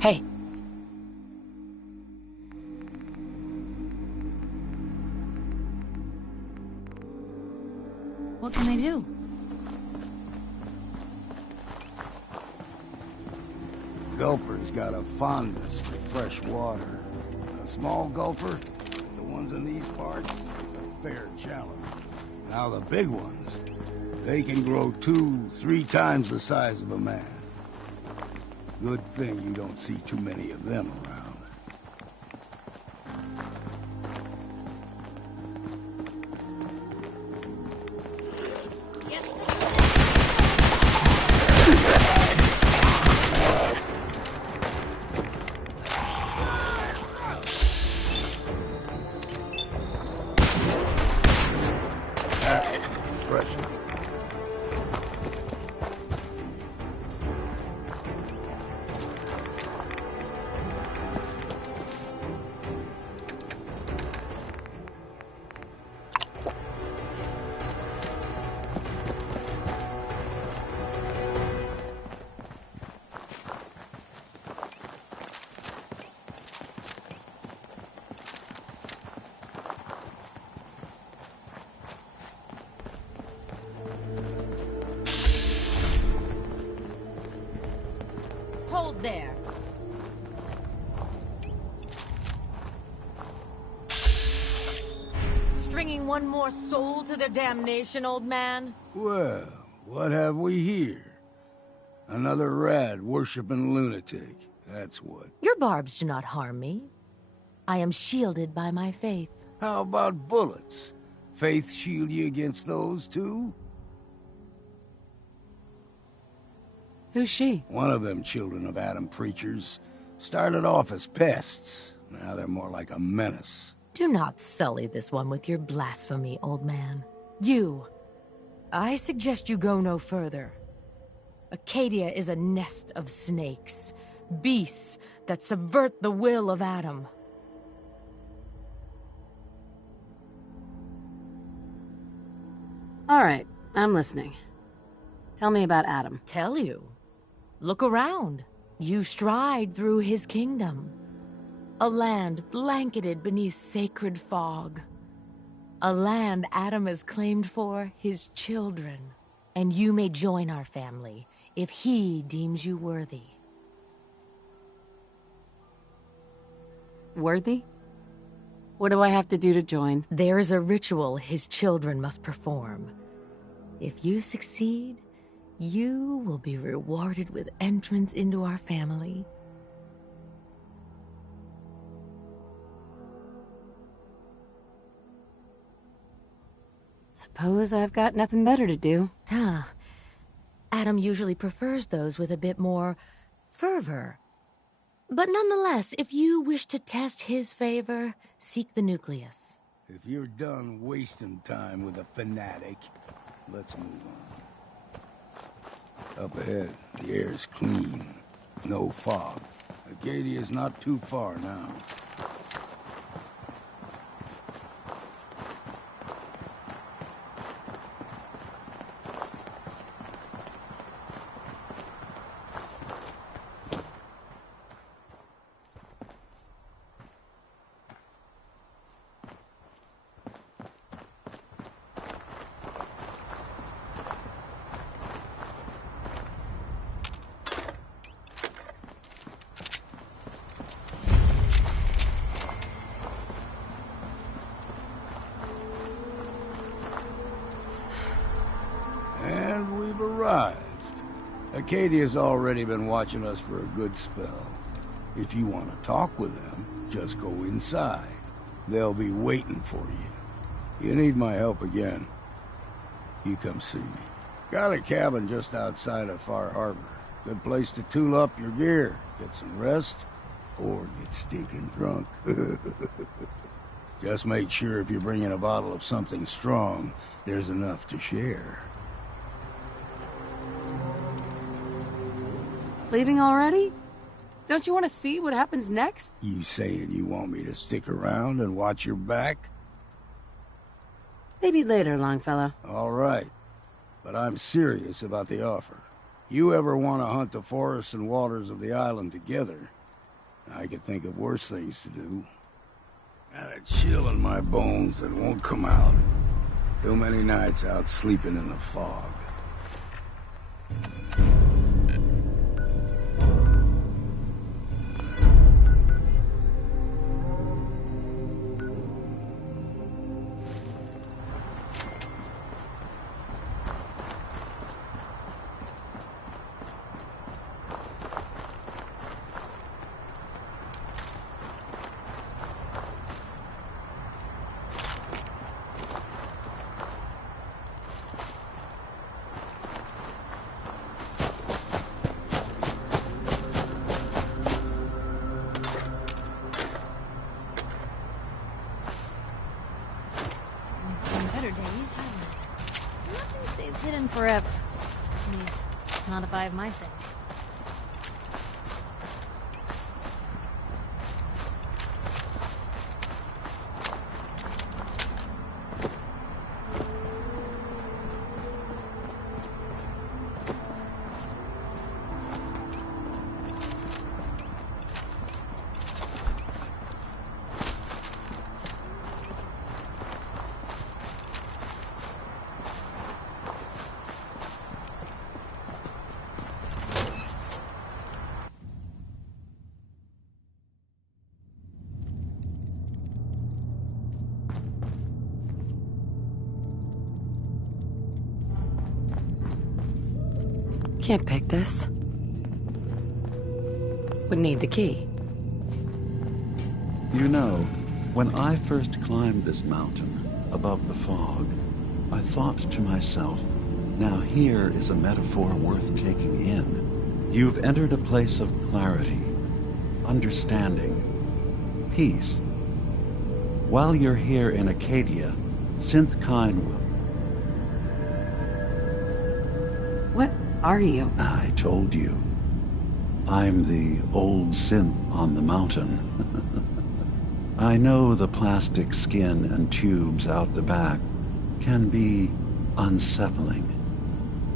Hey. What can they do? gulper's got a fondness for fresh water. A small gulper, the ones in these parts, is a fair challenge. Now the big ones, they can grow 2-3 times the size of a man. Good thing you don't see too many of them around. Hold there. Stringing one more soul to their damnation, old man? Well, what have we here? Another rad worshipping lunatic, that's what. Your barbs do not harm me. I am shielded by my faith. How about bullets? Faith shield you against those, too? Who's she? One of them children of Adam preachers. Started off as pests. Now they're more like a menace. Do not sully this one with your blasphemy, old man. You. I suggest you go no further. Acadia is a nest of snakes. Beasts that subvert the will of Adam. All right, I'm listening. Tell me about Adam. Tell you. Look around. You stride through his kingdom. A land blanketed beneath sacred fog. A land Adam has claimed for his children. And you may join our family if he deems you worthy. Worthy? What do I have to do to join? There is a ritual his children must perform. If you succeed, you will be rewarded with entrance into our family. Suppose I've got nothing better to do. Adam usually prefers those with a bit more fervor. But nonetheless, if you wish to test his favor, seek the nucleus. If you're done wasting time with a fanatic, let's move on. Up ahead, the air's clean. No fog. Acadia's not too far now. And we've arrived. Acadia's already been watching us for a good spell. If you want to talk with them, just go inside. They'll be waiting for you. You need my help again, you come see me. Got a cabin just outside of Far Harbor. Good place to tool up your gear, get some rest, or get stinking drunk. Just make sure if you're bringing a bottle of something strong, there's enough to share. Leaving already? Don't you want to see what happens next? You saying you want me to stick around and watch your back? Maybe later, Longfellow. All right. But I'm serious about the offer. You ever want to hunt the forests and waters of the island together, I could think of worse things to do. Got a chill in my bones that won't come out. Too many nights out sleeping in the fog. forever. At least, not if I have my say. Can't pick this. Would need the key. You know, when I first climbed this mountain above the fog, I thought to myself, now here is a metaphor worth taking in. You've entered a place of clarity, understanding, peace. While you're here in Acadia, Synth Kine will... What are you? I told you. I'm the old synth on the mountain. I know the plastic skin and tubes out the back can be unsettling,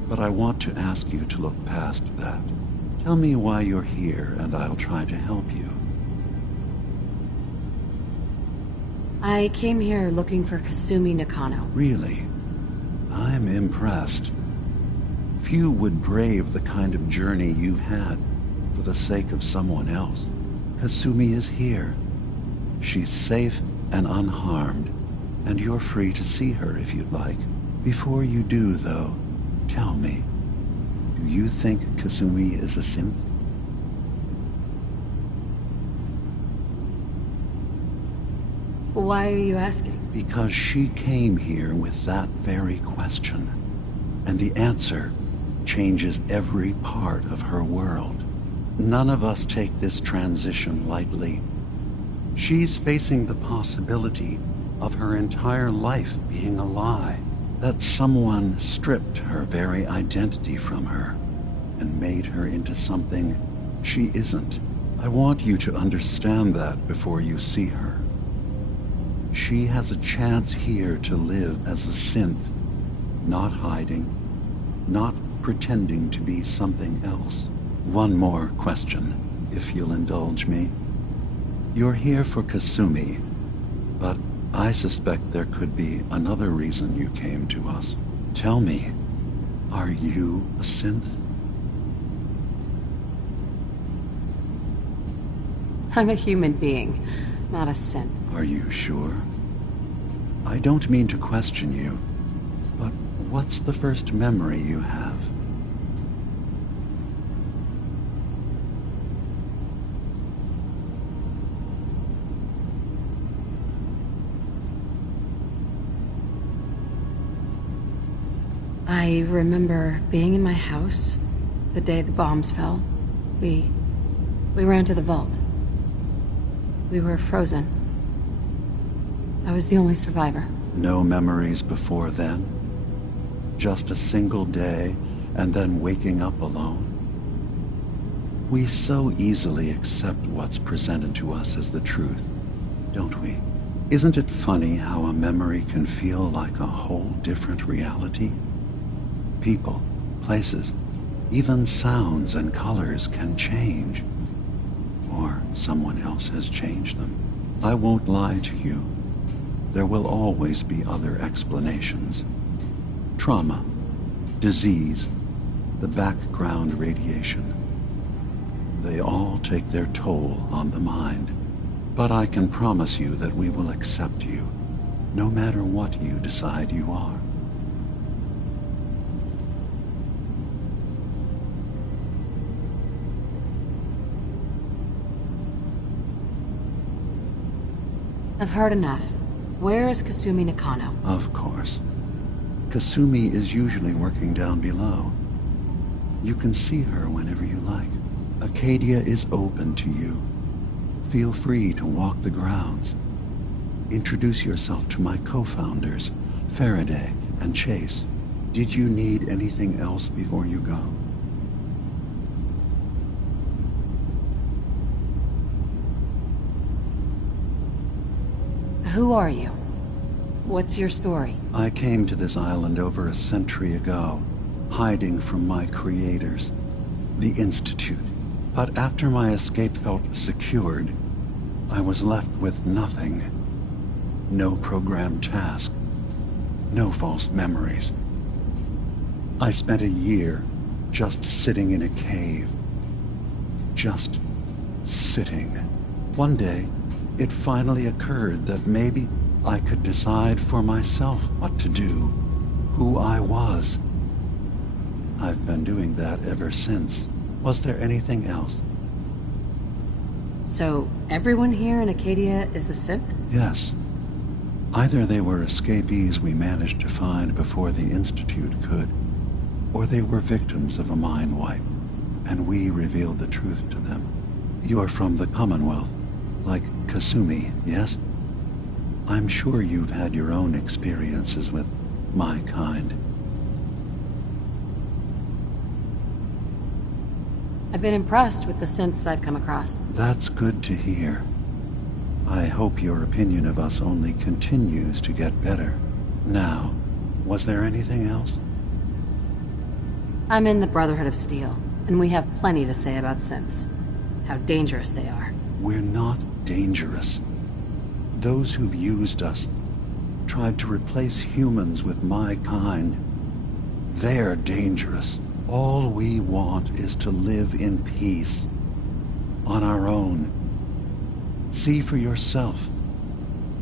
but I want to ask you to look past that. Tell me why you're here, and I'll try to help you. I came here looking for Kasumi Nakano. Really? I'm impressed. Few would brave the kind of journey you've had for the sake of someone else. Kasumi is here. She's safe and unharmed, and you're free to see her if you'd like. Before you do, though, tell me, do you think Kasumi is a synth? Why are you asking? Because she came here with that very question, and the answer changes every part of her world. None of us take this transition lightly. She's facing the possibility of her entire life being a lie, that someone stripped her very identity from her and made her into something she isn't. I want you to understand that before you see her. She has a chance here to live as a synth, not hiding, not pretending to be something else. One more question, if you'll indulge me. You're here for Kasumi, but I suspect there could be another reason you came to us. Tell me, are you a synth? I'm a human being, not a synth. Are you sure? I don't mean to question you, but what's the first memory you have? I remember being in my house the day the bombs fell. We ran to the vault. We were frozen. I was the only survivor. No memories before then? Just a single day and then waking up alone? We so easily accept what's presented to us as the truth, don't we? Isn't it funny how a memory can feel like a whole different reality? People, places, even sounds and colors can change. Or someone else has changed them. I won't lie to you. There will always be other explanations. Trauma, disease, the background radiation. They all take their toll on the mind. But I can promise you that we will accept you, no matter what you decide you are. I've heard enough. Where is Kasumi Nakano? Of course. Kasumi is usually working down below. You can see her whenever you like. Acadia is open to you. Feel free to walk the grounds. Introduce yourself to my co-founders, Faraday and Chase. Did you need anything else before you go? Who are you? What's your story? I came to this island over a century ago, hiding from my creators, the Institute. But after my escape felt secured, I was left with nothing. No programmed task. No false memories. I spent a year just sitting in a cave. Just sitting. One day, it finally occurred that maybe I could decide for myself what to do, who I was. I've been doing that ever since. Was there anything else? So, everyone here in Acadia is a synth? Yes. Either they were escapees we managed to find before the Institute could, or they were victims of a mind wipe, and we revealed the truth to them. You're from the Commonwealth, like Kasumi, yes? I'm sure you've had your own experiences with my kind. I've been impressed with the synths I've come across. That's good to hear. I hope your opinion of us only continues to get better. Now, was there anything else? I'm in the Brotherhood of Steel, and we have plenty to say about synths. How dangerous they are. We're not dangerous. Those who've used us, tried to replace humans with my kind, they're dangerous. All we want is to live in peace, on our own. See for yourself.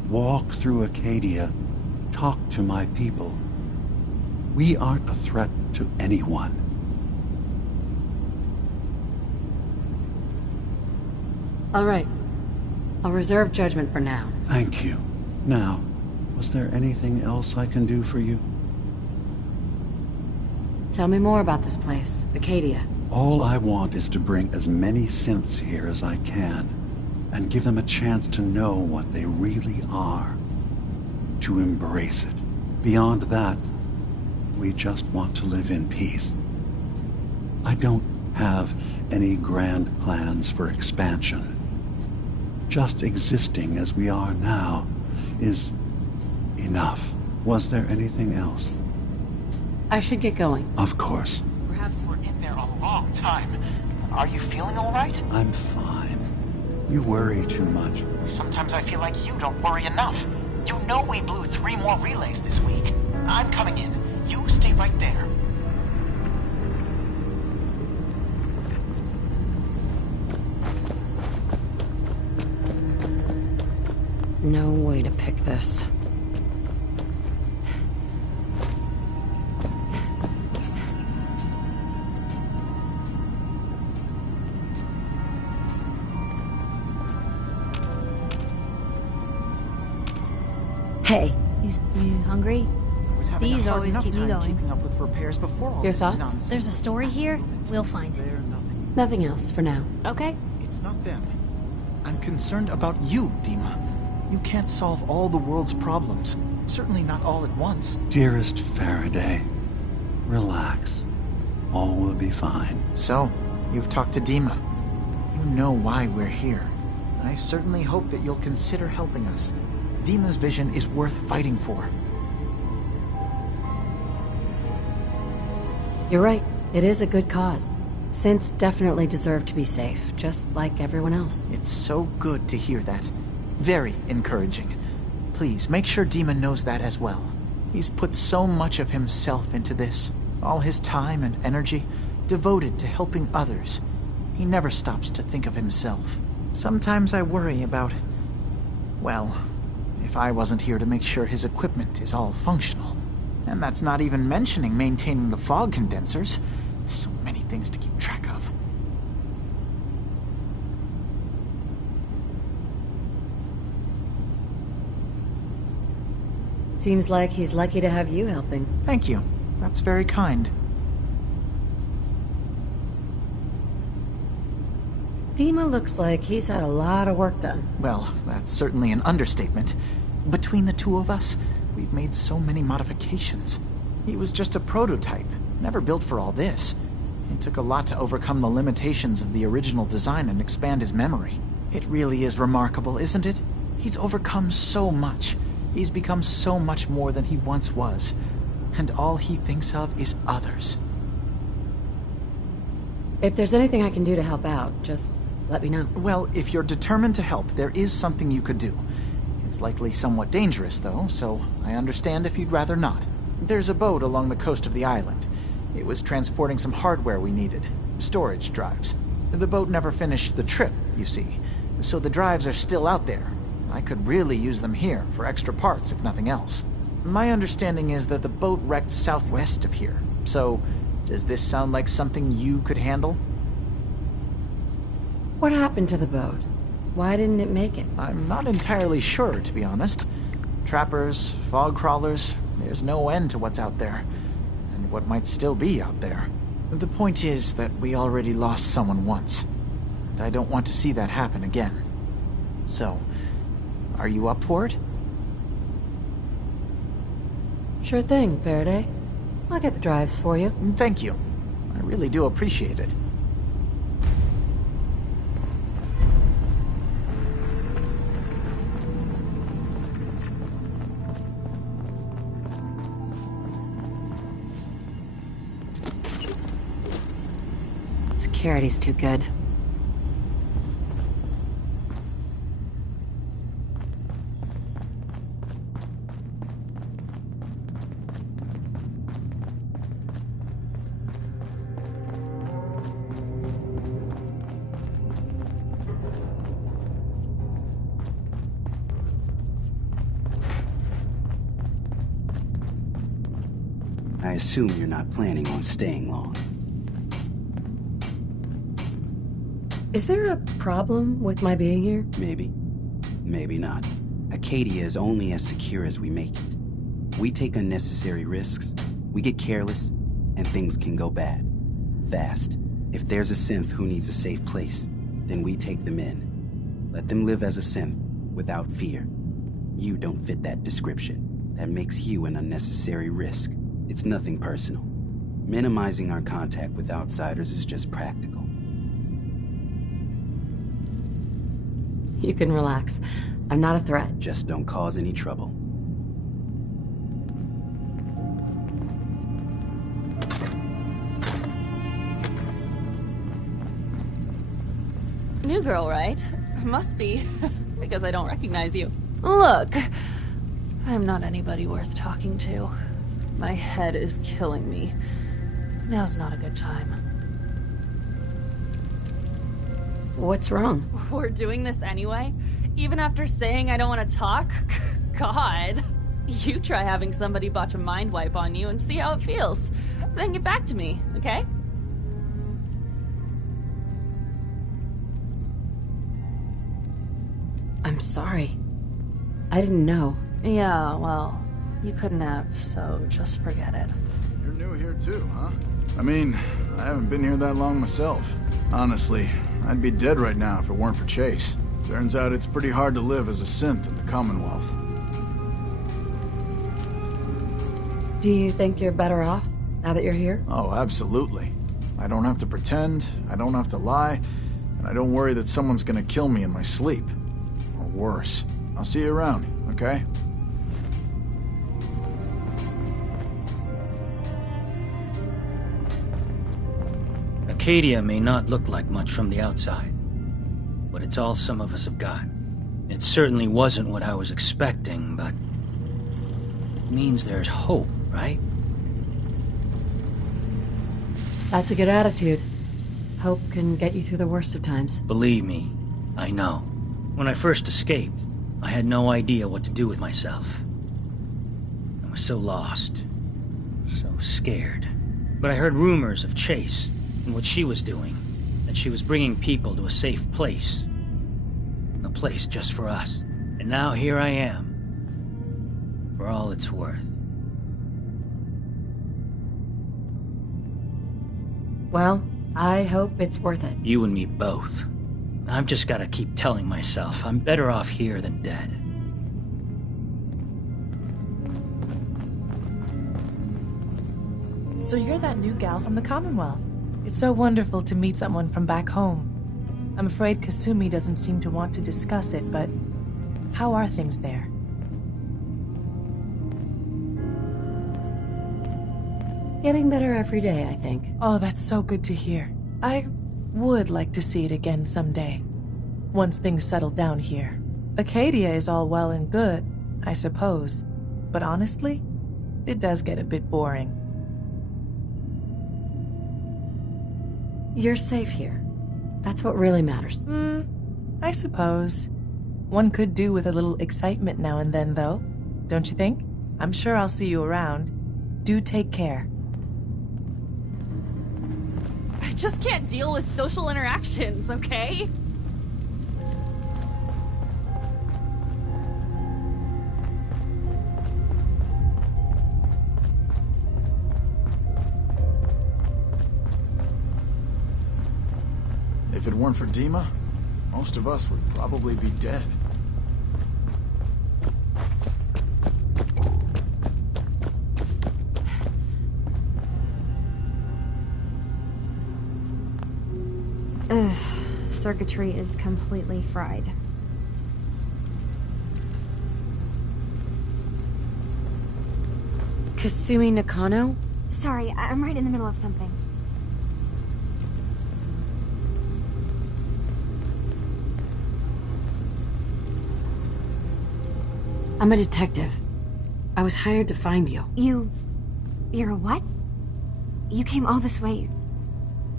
Walk through Acadia, talk to my people. We aren't a threat to anyone. All right. I'll reserve judgment for now. Thank you. Now, was there anything else I can do for you? Tell me more about this place, Acadia. All I want is to bring as many synths here as I can, and give them a chance to know what they really are. To embrace it. Beyond that, we just want to live in peace. I don't have any grand plans for expansion. Just existing as we are now is enough. Was there anything else? I should get going. Of course. Perhaps we're in there a long time. Are you feeling all right? I'm fine. You worry too much. Sometimes I feel like you don't worry enough. You know we blew 3 more relays this week. I'm coming in. You stay right there. No way to pick this. Hey. You hungry? I was having These a hard always enough keep me time going. keeping up with repairs before all Your this thoughts? nonsense. There's a story here. We'll find it. Nothing else for now. Okay? It's not them. I'm concerned about you, Dima. You can't solve all the world's problems. Certainly not all at once. Dearest Faraday, relax. All will be fine. So, you've talked to Dima. You know why we're here. I certainly hope that you'll consider helping us. Dima's vision is worth fighting for. You're right. It is a good cause. Synths definitely deserve to be safe, just like everyone else. It's so good to hear that. Very encouraging. Please, make sure Dima knows that as well. He's put so much of himself into this. All his time and energy devoted to helping others. He never stops to think of himself. Sometimes I worry about... well, if I wasn't here to make sure his equipment is all functional. And that's not even mentioning maintaining the fog condensers. So many things to keep track of. Seems like he's lucky to have you helping. Thank you. That's very kind. Dima looks like he's had a lot of work done. Well, that's certainly an understatement. Between the two of us, we've made so many modifications. He was just a prototype, never built for all this. It took a lot to overcome the limitations of the original design and expand his memory. It really is remarkable, isn't it? He's overcome so much. He's become so much more than he once was. And all he thinks of is others. If there's anything I can do to help out, just let me know. Well, if you're determined to help, there is something you could do. It's likely somewhat dangerous, though, so I understand if you'd rather not. There's a boat along the coast of the island. It was transporting some hardware we needed. Storage drives. The boat never finished the trip, you see. So the drives are still out there. I could really use them here for extra parts, if nothing else. My understanding is that the boat wrecked southwest of here. So, does this sound like something you could handle? What happened to the boat? Why didn't it make it? I'm not entirely sure, to be honest. Trappers, fog crawlers, there's no end to what's out there. And what might still be out there. The point is that we already lost someone once. And I don't want to see that happen again. So, are you up for it? Sure thing, Faraday. I'll get the drives for you. Thank you. I really do appreciate it. Security's too good. I assume you're not planning on staying long. Is there a problem with my being here? Maybe. Maybe not. Acadia is only as secure as we make it. We take unnecessary risks, we get careless, and things can go bad. Fast. If there's a synth who needs a safe place, then we take them in. Let them live as a synth, without fear. You don't fit that description. That makes you an unnecessary risk. It's nothing personal. Minimizing our contact with outsiders is just practical. You can relax. I'm not a threat. Just don't cause any trouble. New girl, right? Must be, because I don't recognize you. Look, I'm not anybody worth talking to. My head is killing me. Now's not a good time. What's wrong? We're doing this anyway? Even after saying I don't want to talk? God. You try having somebody botch a mind wipe on you and see how it feels. Then get back to me, okay? I'm sorry. I didn't know. Yeah, well, you couldn't have, so just forget it. You're new here too, huh? I mean, I haven't been here that long myself. Honestly, I'd be dead right now if it weren't for Chase. Turns out it's pretty hard to live as a synth in the Commonwealth. Do you think you're better off now that you're here? Oh, absolutely. I don't have to pretend, I don't have to lie, and I don't worry that someone's gonna kill me in my sleep. Or worse. I'll see you around, okay? Acadia may not look like much from the outside, but it's all some of us have got. It certainly wasn't what I was expecting, but it means there's hope, right? That's a good attitude. Hope can get you through the worst of times. Believe me, I know. When I first escaped, I had no idea what to do with myself. I was so lost, so scared. But I heard rumors of Chase and what she was doing, that she was bringing people to a safe place. A place just for us. And now here I am, for all it's worth. Well, I hope it's worth it. You and me both. I've just got to keep telling myself I'm better off here than dead. So you're that new gal from the Commonwealth. It's so wonderful to meet someone from back home. I'm afraid Kasumi doesn't seem to want to discuss it, but how are things there? Getting better every day, I think. Oh, that's so good to hear. I would like to see it again someday, once things settle down here. Acadia is all well and good, I suppose, but honestly, it does get a bit boring. You're safe here. That's what really matters. I suppose. One could do with a little excitement now and then, though. Don't you think? I'm sure I'll see you around. Do take care. I just can't deal with social interactions, okay? If it weren't for Dima, most of us would probably be dead. Ugh, circuitry is completely fried. Kasumi Nakano? Sorry, I'm right in the middle of something. I'm a detective. I was hired to find you. You're a what? You came all this way...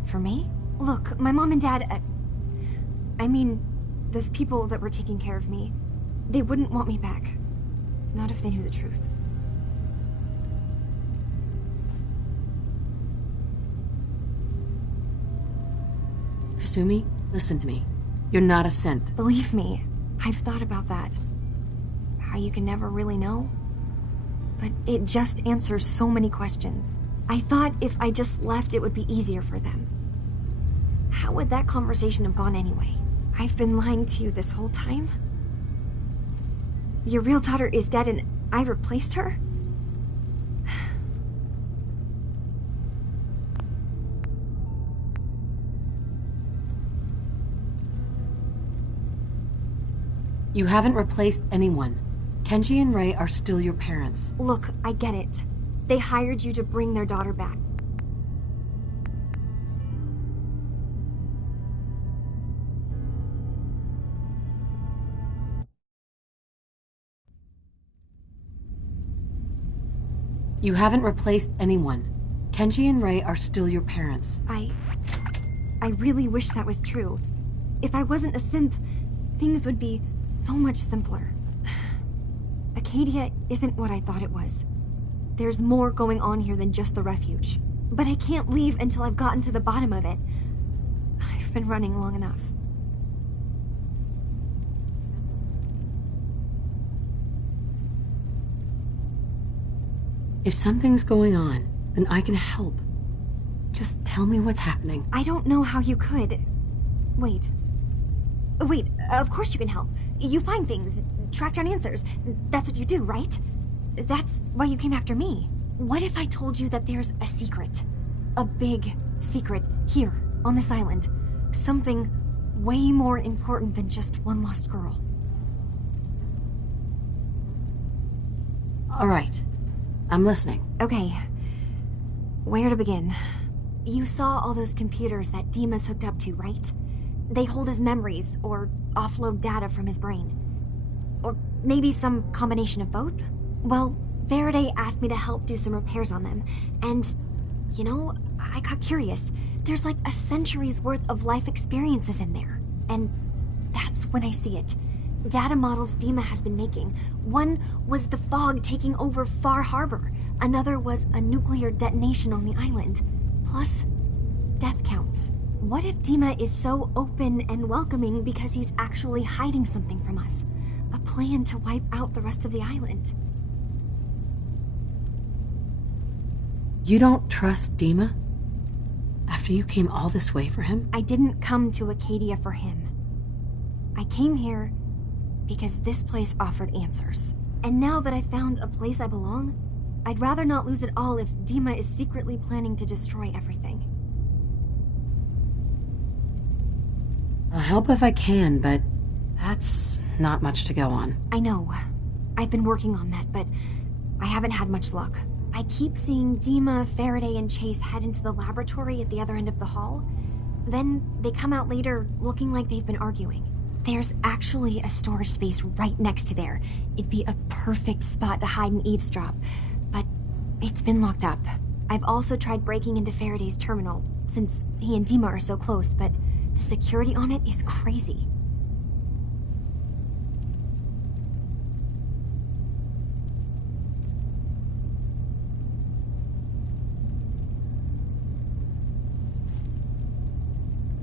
for me? Look, my mom and dad... I mean, those people that were taking care of me, they wouldn't want me back. Not if they knew the truth. Kasumi, listen to me. You're not a synth. Believe me, I've thought about that. How you can never really know. But it just answers so many questions. I thought if I just left, it would be easier for them. How would that conversation have gone anyway? I've been lying to you this whole time? Your real daughter is dead and I replaced her? You haven't replaced anyone. Kenji and Ray are still your parents. Look, I get it. They hired you to bring their daughter back. You haven't replaced anyone. Kenji and Ray are still your parents. I really wish that was true. If I wasn't a synth, things would be so much simpler. Acadia isn't what I thought it was. There's more going on here than just the refuge. But I can't leave until I've gotten to the bottom of it. I've been running long enough. If something's going on, then I can help. Just tell me what's happening. I don't know how you could. Wait. Wait, of course you can help. You find things, track down answers. That's what you do, right? That's why you came after me. What if I told you that there's a secret? A big secret here, on this island. Something way more important than just one lost girl. All right. I'm listening. Okay. Where to begin? You saw all those computers that Dima's hooked up to, right? They hold his memories, or offload data from his brain. Or maybe some combination of both? Well, Faraday asked me to help do some repairs on them, and, you know, I got curious. There's like a century's worth of life experiences in there, and that's when I see it. Data models Dima has been making. One was the fog taking over Far Harbor. Another was a nuclear detonation on the island. Plus, death counts. What if Dima is so open and welcoming because he's actually hiding something from us? A plan to wipe out the rest of the island. You don't trust Dima? After you came all this way for him? I didn't come to Acadia for him. I came here because this place offered answers. And now that I found a place I belong, I'd rather not lose it all if Dima is secretly planning to destroy everything. I'll help if I can, but that's not much to go on. I know. I've been working on that, but I haven't had much luck. I keep seeing Dima, Faraday, and Chase head into the laboratory at the other end of the hall. Then they come out later looking like they've been arguing. There's actually a storage space right next to there. It'd be a perfect spot to hide and eavesdrop, but it's been locked up. I've also tried breaking into Faraday's terminal, since he and Dima are so close, but the security on it is crazy.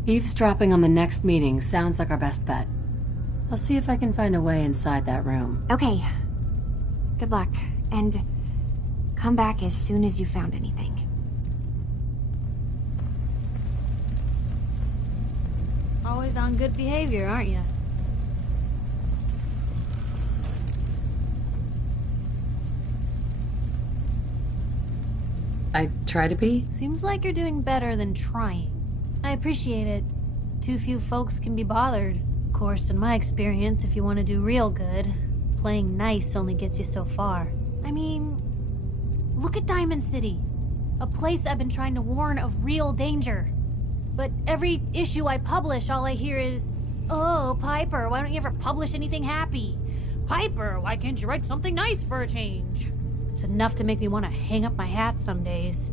Eavesdropping on the next meeting sounds like our best bet. I'll see if I can find a way inside that room. Okay. Good luck, and come back as soon as you found anything. Always on good behavior, aren't you? I try to be. Seems like you're doing better than trying. I appreciate it. Too few folks can be bothered. Of course, in my experience, if you want to do real good, playing nice only gets you so far. I mean, look at Diamond City. A place I've been trying to warn of real danger. But every issue I publish, all I hear is, "Oh, Piper, why don't you ever publish anything happy? Piper, why can't you write something nice for a change?" It's enough to make me want to hang up my hat some days.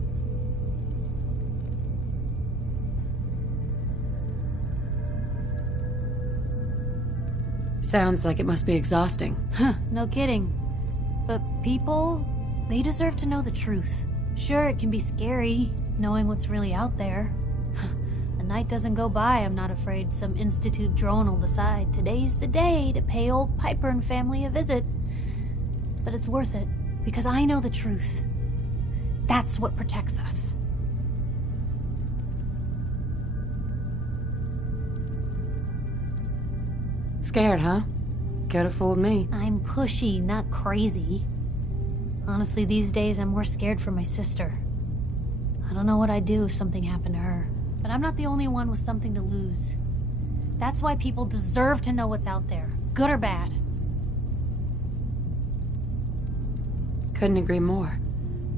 Sounds like it must be exhausting. Huh, no kidding. But people, they deserve to know the truth. Sure, it can be scary, knowing what's really out there. A night doesn't go by, I'm not afraid some Institute drone will decide today's the day to pay old Piper and family a visit. But it's worth it, because I know the truth. That's what protects us. Scared, huh? Could've fooled me. I'm pushy, not crazy. Honestly, these days I'm more scared for my sister. I don't know what I'd do if something happened to her. But I'm not the only one with something to lose. That's why people deserve to know what's out there, good or bad. Couldn't agree more.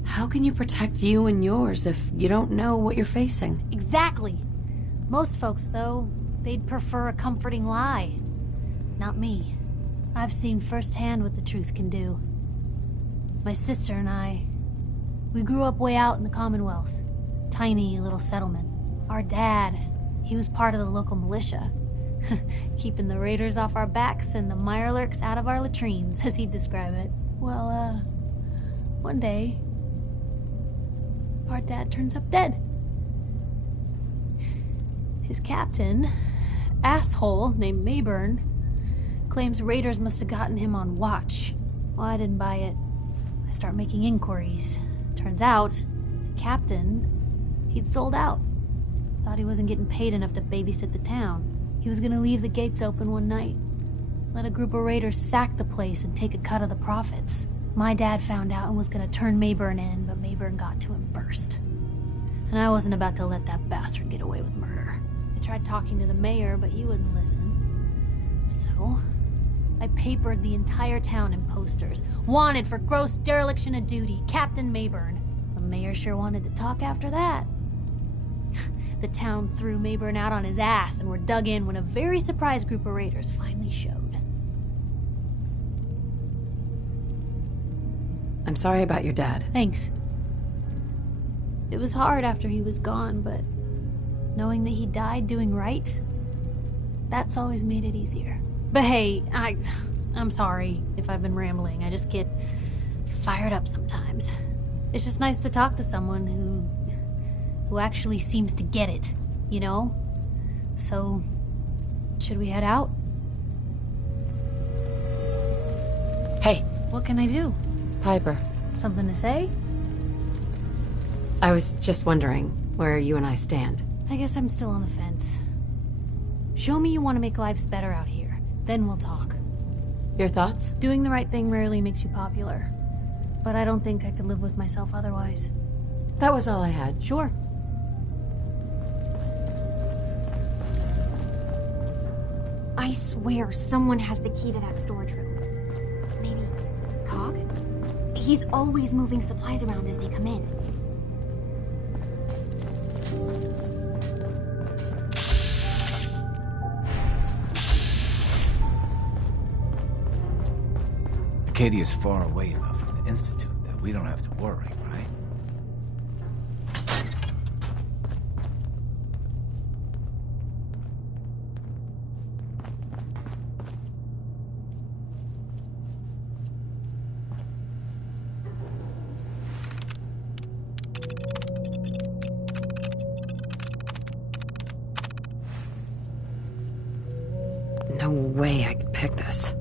How can you protect you and yours if you don't know what you're facing? Exactly. Most folks, though, they'd prefer a comforting lie. Not me. I've seen firsthand what the truth can do. My sister and I, we grew up way out in the Commonwealth. Tiny little settlement. Our dad, he was part of the local militia. Keeping the raiders off our backs and the mirelurks out of our latrines, as he'd describe it. Well, one day, our dad turns up dead. His captain, asshole named Mayburn, claims raiders must have gotten him on watch. Well, I didn't buy it. I start making inquiries. Turns out, the captain, he'd sold out. Thought he wasn't getting paid enough to babysit the town. He was gonna leave the gates open one night. Let a group of raiders sack the place and take a cut of the profits. My dad found out and was gonna turn Mayburn in, but Mayburn got to him first. And I wasn't about to let that bastard get away with murder. I tried talking to the mayor, but he wouldn't listen. So, I papered the entire town in posters. Wanted for gross dereliction of duty, Captain Mayburn. The mayor sure wanted to talk after that. The town threw Mayburn out on his ass and were dug in when a very surprised group of raiders finally showed. I'm sorry about your dad. Thanks. It was hard after he was gone, but knowing that he died doing right, that's always made it easier. But hey, I'm sorry if I've been rambling. I just get fired up sometimes. It's just nice to talk to someone who actually seems to get it, you know? So, should we head out? Hey. What can I do? Piper. Something to say? I was just wondering where you and I stand. I guess I'm still on the fence. Show me you want to make lives better out here. Then we'll talk. Your thoughts? Doing the right thing rarely makes you popular. but I don't think I could live with myself otherwise. That was all I had. Sure. I swear someone has the key to that storage room. Maybe Cog? He's always moving supplies around as they come in. Acadia's far away enough from the Institute that we don't have to worry, right? No way I could pick this.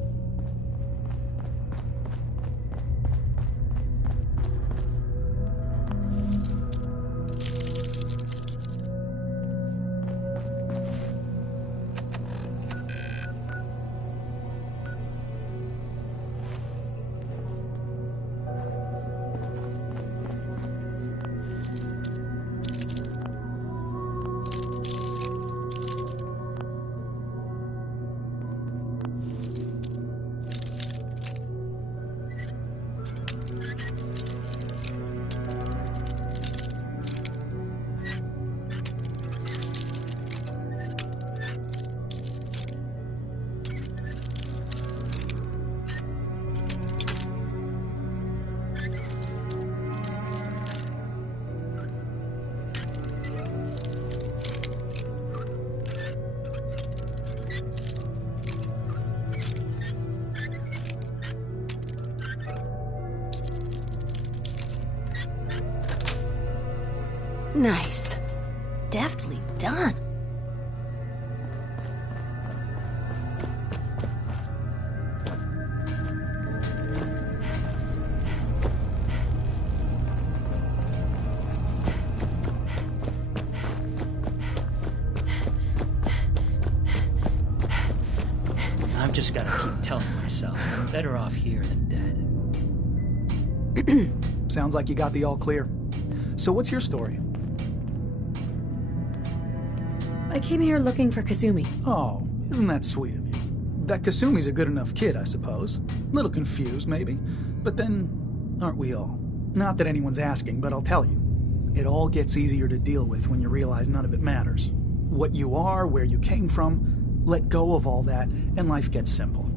Nice. Deftly done. I've just gotta keep telling myself I'm better off here than dead. Sounds like you got the all clear. So what's your story? I came here looking for Kasumi. Oh, isn't that sweet of you? That Kasumi's a good enough kid, I suppose. Little confused, maybe. But then, aren't we all? Not that anyone's asking, but I'll tell you. It all gets easier to deal with when you realize none of it matters. What you are, where you came from, let go of all that, and life gets simple.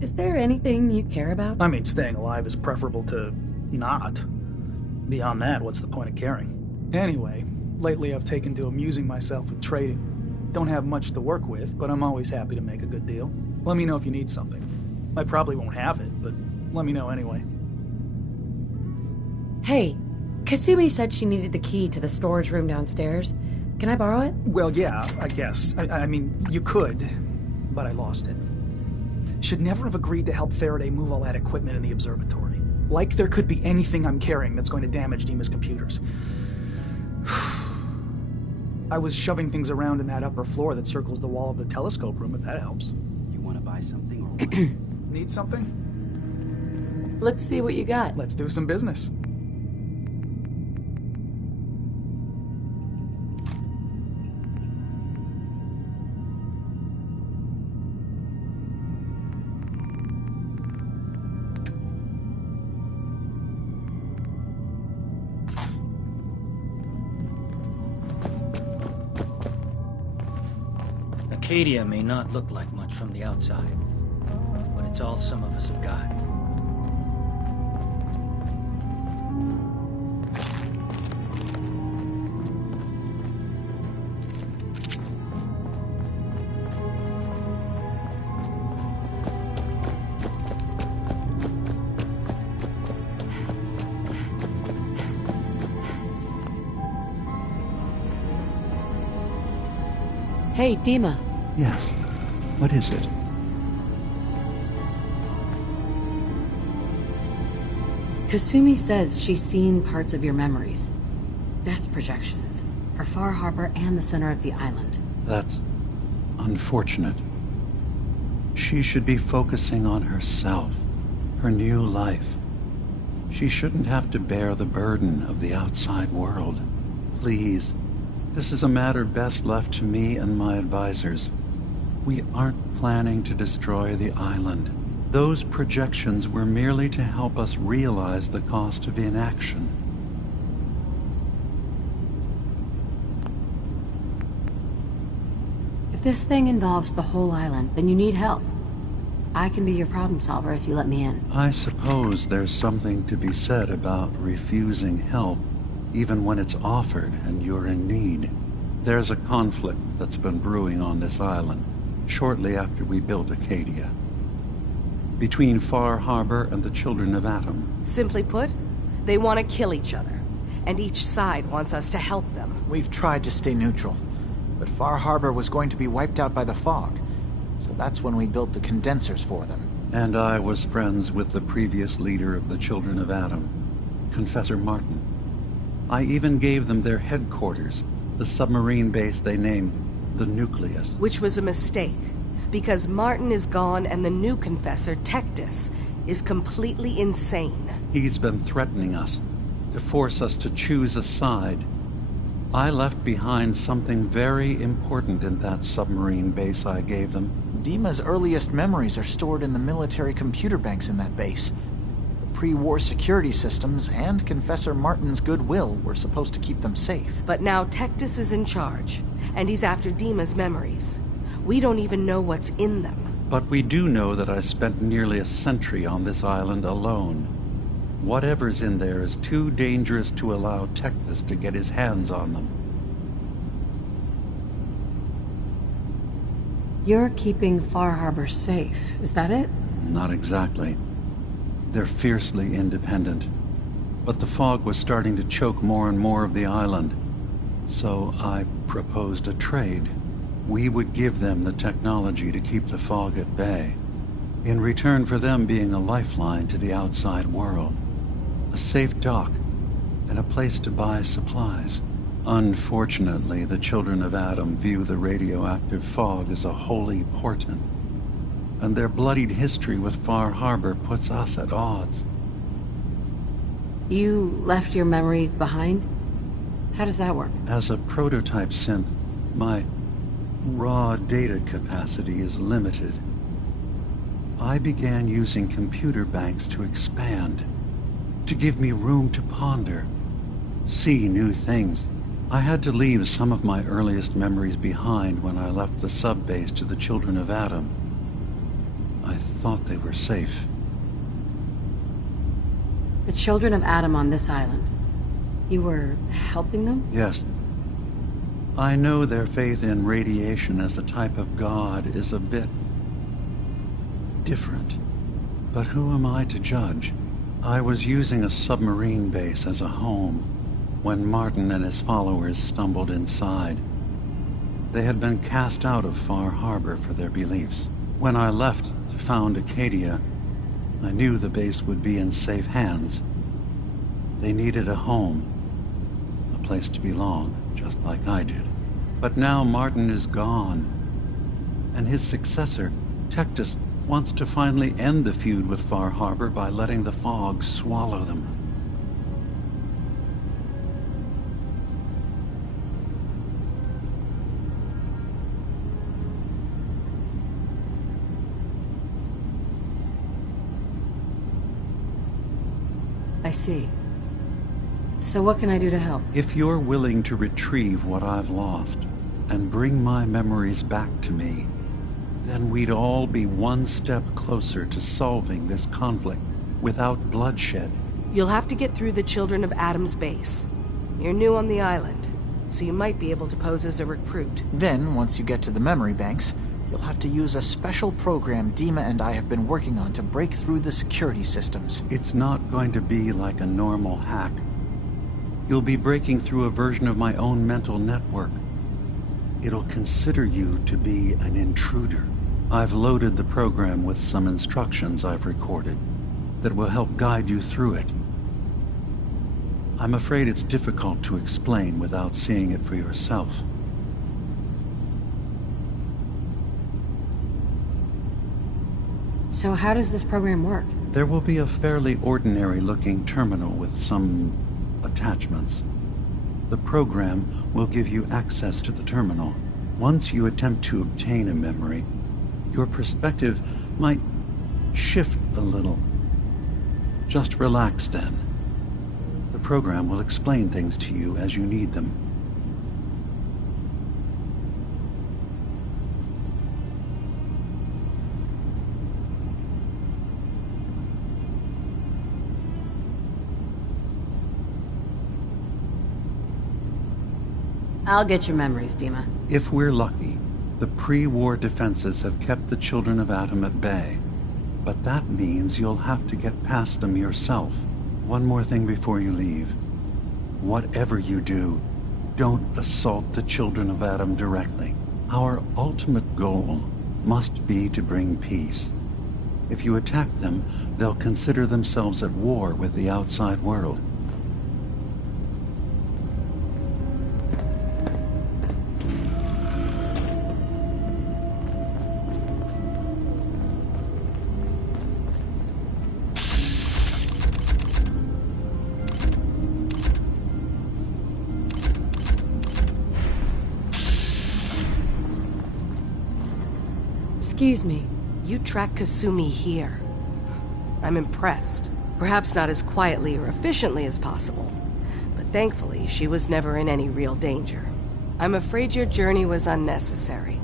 Is there anything you care about? I mean, staying alive is preferable to not. Beyond that, what's the point of caring? Anyway, lately I've taken to amusing myself with trading. Don't have much to work with, but I'm always happy to make a good deal. Let me know if you need something. I probably won't have it, but let me know anyway. Hey, Kasumi said she needed the key to the storage room downstairs. Can I borrow it? Well, yeah, I guess. I mean, you could, but I lost it. Should never have agreed to help Faraday move all that equipment in the observatory. Like there could be anything I'm carrying that's going to damage Dima's computers. I was shoving things around in that upper floor that circles the wall of the telescope room, if that helps. You want to buy something or what? Need something? Let's see what you got. Let's do some business. Acadia may not look like much from the outside, but it's all some of us have got. Hey, Dima. Yes. What is it? Kasumi says she's seen parts of your memories. Death projections. For Far Harbor and the center of the island. That's unfortunate. She should be focusing on herself, her new life. She shouldn't have to bear the burden of the outside world. Please, this is a matter best left to me and my advisors. We aren't planning to destroy the island. Those projections were merely to help us realize the cost of inaction. If this thing involves the whole island, then you need help. I can be your problem solver if you let me in. I suppose there's something to be said about refusing help, even when it's offered and you're in need. There's a conflict that's been brewing on this island, shortly after we built Acadia, between Far Harbor and the Children of Atom. Simply put, they want to kill each other, and each side wants us to help them. We've tried to stay neutral, but Far Harbor was going to be wiped out by the fog, so that's when we built the condensers for them. And I was friends with the previous leader of the Children of Atom, Confessor Martin. I even gave them their headquarters, the submarine base they named the Nucleus. Which was a mistake, because Martin is gone and the new Confessor, Tectus, is completely insane. He's been threatening us, to force us to choose a side. I left behind something very important in that submarine base I gave them. Dima's earliest memories are stored in the military computer banks in that base. The pre-war security systems and Confessor Martin's goodwill were supposed to keep them safe. But now Tectus is in charge, and he's after Dima's memories. We don't even know what's in them. But we do know that I spent nearly a century on this island alone. Whatever's in there is too dangerous to allow Tectus to get his hands on them. You're keeping Far Harbor safe, is that it? Not exactly. They're fiercely independent. But the fog was starting to choke more and more of the island. So I proposed a trade. We would give them the technology to keep the fog at bay, in return for them being a lifeline to the outside world. A safe dock, and a place to buy supplies. Unfortunately, the Children of Atom view the radioactive fog as a holy portent, and their bloodied history with Far Harbor puts us at odds. You left your memories behind? How does that work? As a prototype synth, my raw data capacity is limited. I began using computer banks to expand, to give me room to ponder, see new things. I had to leave some of my earliest memories behind when I left the sub-base to the Children of Atom. I thought they were safe. The Children of Atom on this island. You were helping them? Yes. I know their faith in radiation as a type of god is a bit different. But who am I to judge? I was using a submarine base as a home when Martin and his followers stumbled inside. They had been cast out of Far Harbor for their beliefs. When I left to found Acadia, I knew the base would be in safe hands. They needed a home, a place to belong, just like I did. But now Martin is gone, and his successor, Tectus, wants to finally end the feud with Far Harbor by letting the fog swallow them. I see. So what can I do to help? If you're willing to retrieve what I've lost and bring my memories back to me, then we'd all be one step closer to solving this conflict without bloodshed. You'll have to get through the Children of Atom's base. You're new on the island, so you might be able to pose as a recruit. Then, once you get to the memory banks, you'll have to use a special program Dima and I have been working on to break through the security systems. It's not going to be like a normal hack. You'll be breaking through a version of my own mental network. It'll consider you to be an intruder. I've loaded the program with some instructions I've recorded that will help guide you through it. I'm afraid it's difficult to explain without seeing it for yourself. So how does this program work? There will be a fairly ordinary-looking terminal with some attachments. The program will give you access to the terminal. Once you attempt to obtain a memory, your perspective might shift a little. Just relax then. The program will explain things to you as you need them. I'll get your memories, Dima. If we're lucky, the pre-war defenses have kept the children of Adam at bay. But that means you'll have to get past them yourself. One more thing before you leave. Whatever you do, don't assault the children of Adam directly. Our ultimate goal must be to bring peace. If you attack them, they'll consider themselves at war with the outside world. Excuse me. You track Kasumi here. I'm impressed. Perhaps not as quietly or efficiently as possible, but thankfully she was never in any real danger. I'm afraid your journey was unnecessary.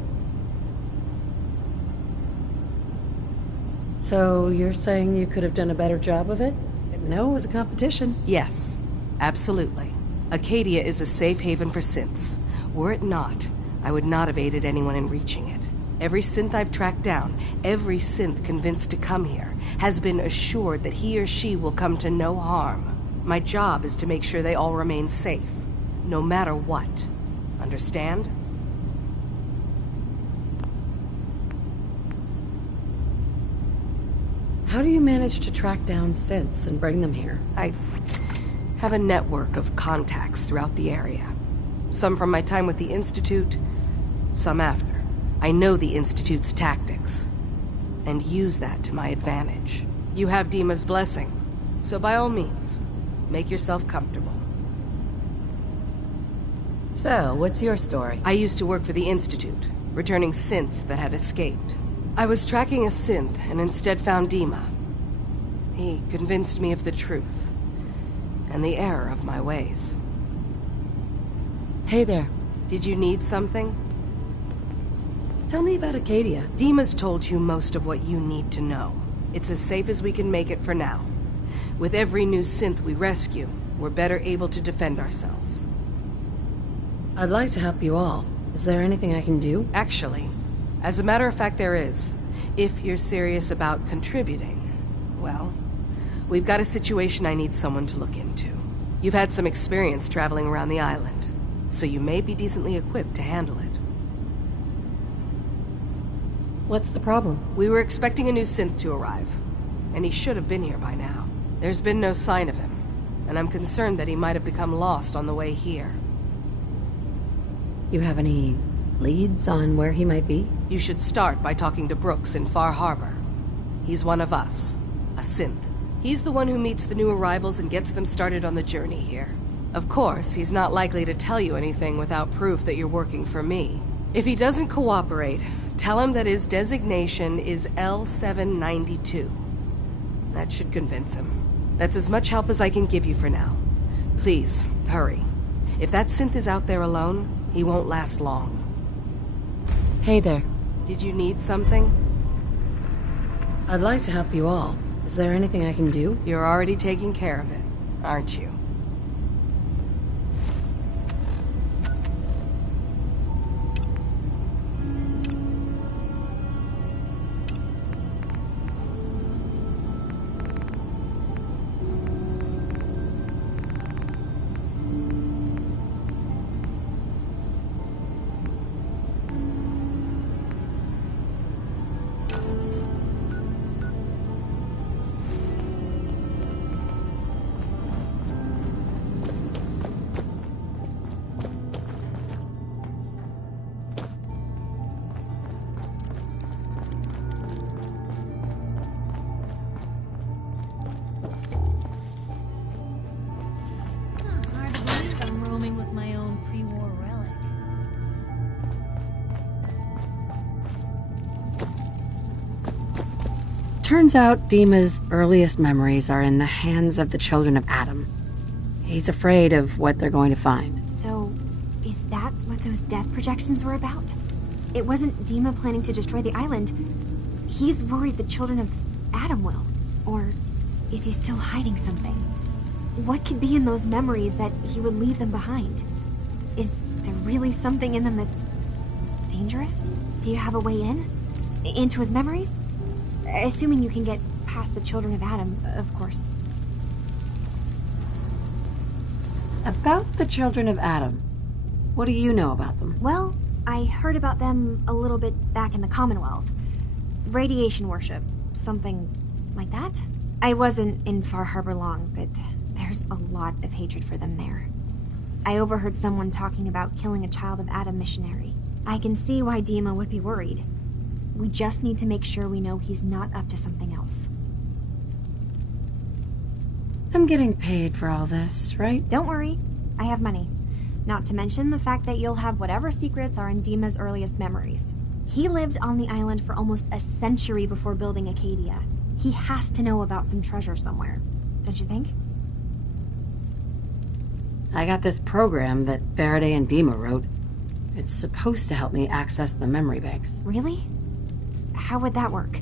So you're saying you could have done a better job of it? Didn't know it was a competition. Yes, absolutely. Acadia is a safe haven for synths. Were it not, I would not have aided anyone in reaching it. Every synth I've tracked down, every synth convinced to come here, has been assured that he or she will come to no harm. My job is to make sure they all remain safe, no matter what. Understand? How do you manage to track down synths and bring them here? I have a network of contacts throughout the area. Some from my time with the Institute, some after. I know the Institute's tactics, and use that to my advantage. You have Dima's blessing, so by all means, make yourself comfortable. So, what's your story? I used to work for the Institute, returning synths that had escaped. I was tracking a synth, and instead found Dima. He convinced me of the truth, and the error of my ways. Hey there. Did you need something? Tell me about Acadia. Dima's told you most of what you need to know. It's as safe as we can make it for now. With every new synth we rescue, we're better able to defend ourselves. I'd like to help you all. Is there anything I can do? Actually, as a matter of fact, there is. If you're serious about contributing, well, we've got a situation I need someone to look into. You've had some experience traveling around the island, so you may be decently equipped to handle it. What's the problem? We were expecting a new synth to arrive, and he should have been here by now. There's been no sign of him, and I'm concerned that he might have become lost on the way here. You have any leads on where he might be? You should start by talking to Brooks in Far Harbor. He's one of us, a synth. He's the one who meets the new arrivals and gets them started on the journey here. Of course, he's not likely to tell you anything without proof that you're working for me. If he doesn't cooperate, tell him that his designation is L792. That should convince him. That's as much help as I can give you for now. Please, hurry. If that synth is out there alone, he won't last long. Hey there. Did you need something? I'd like to help you all. Is there anything I can do? You're already taking care of it, aren't you? Turns out Dima's earliest memories are in the hands of the children of Adam. He's afraid of what they're going to find. So, is that what those death projections were about? It wasn't Dima planning to destroy the island. He's worried the children of Adam will. Or is he still hiding something? What could be in those memories that he would leave them behind? Is there really something in them that's dangerous? Do you have a way in? Into his memories? Assuming you can get past the children of Adam, of course. About the children of Adam, what do you know about them? Well, I heard about them a little bit back in the Commonwealth. Radiation worship, something like that. I wasn't in Far Harbor long, but there's a lot of hatred for them there. I overheard someone talking about killing a child of Adam missionary. I can see why Dima would be worried. We just need to make sure we know he's not up to something else. I'm getting paid for all this, right? Don't worry, I have money. Not to mention the fact that you'll have whatever secrets are in Dima's earliest memories. He lived on the island for almost a century before building Acadia. He has to know about some treasure somewhere, don't you think? I got this program that Faraday and Dima wrote. It's supposed to help me access the memory banks. Really? How would that work?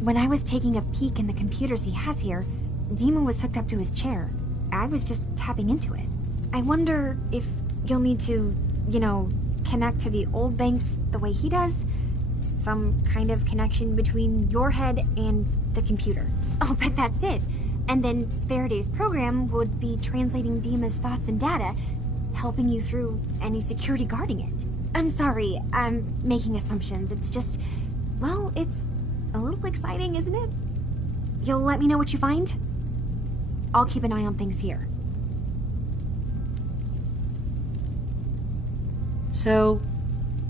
When I was taking a peek in the computers he has here, Dima was hooked up to his chair. I was just tapping into it. I wonder if you'll need to, connect to the old banks the way he does? Some kind of connection between your head and the computer. Oh, but that's it. And then Faraday's program would be translating Dima's thoughts and data, helping you through any security guarding it. I'm sorry, I'm making assumptions. It's just, well, it's a little exciting, isn't it? You'll let me know what you find? I'll keep an eye on things here. So,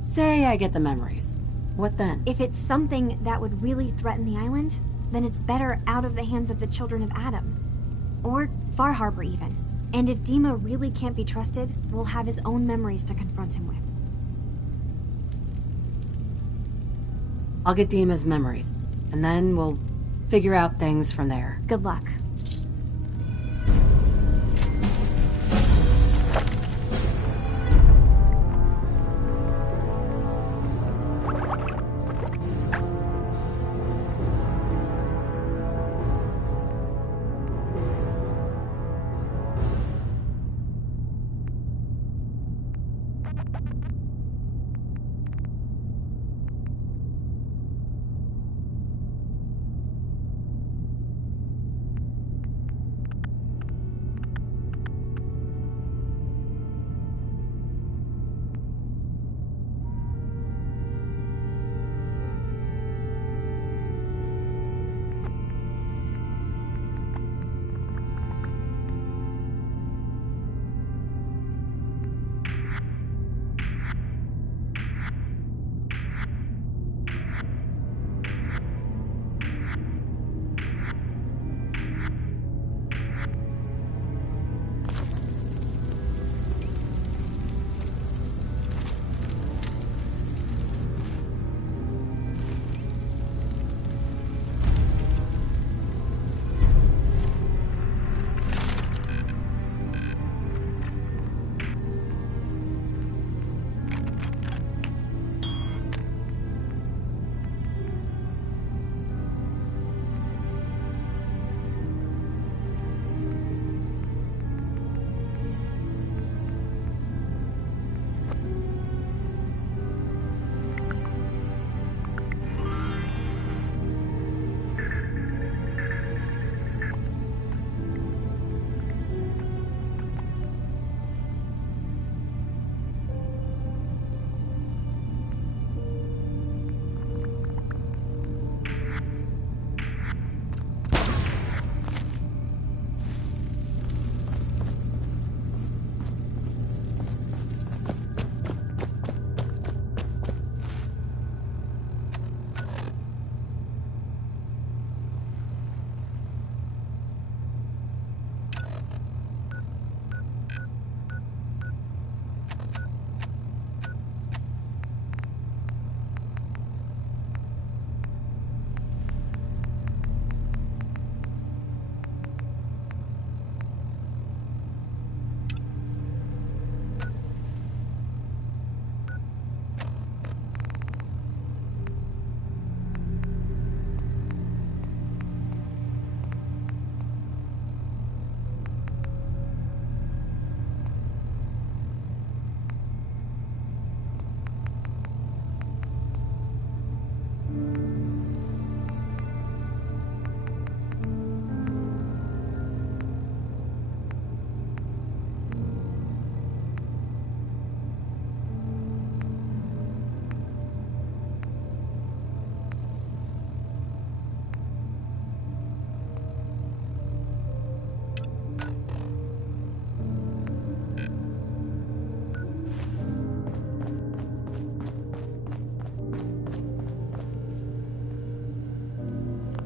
say I get the memories. What then? If it's something that would really threaten the island, then it's better out of the hands of the children of Adam. Or Far Harbor, even. And if Dima really can't be trusted, we'll have his own memories to confront him with. I'll get Dima's memories, and then we'll figure out things from there. Good luck.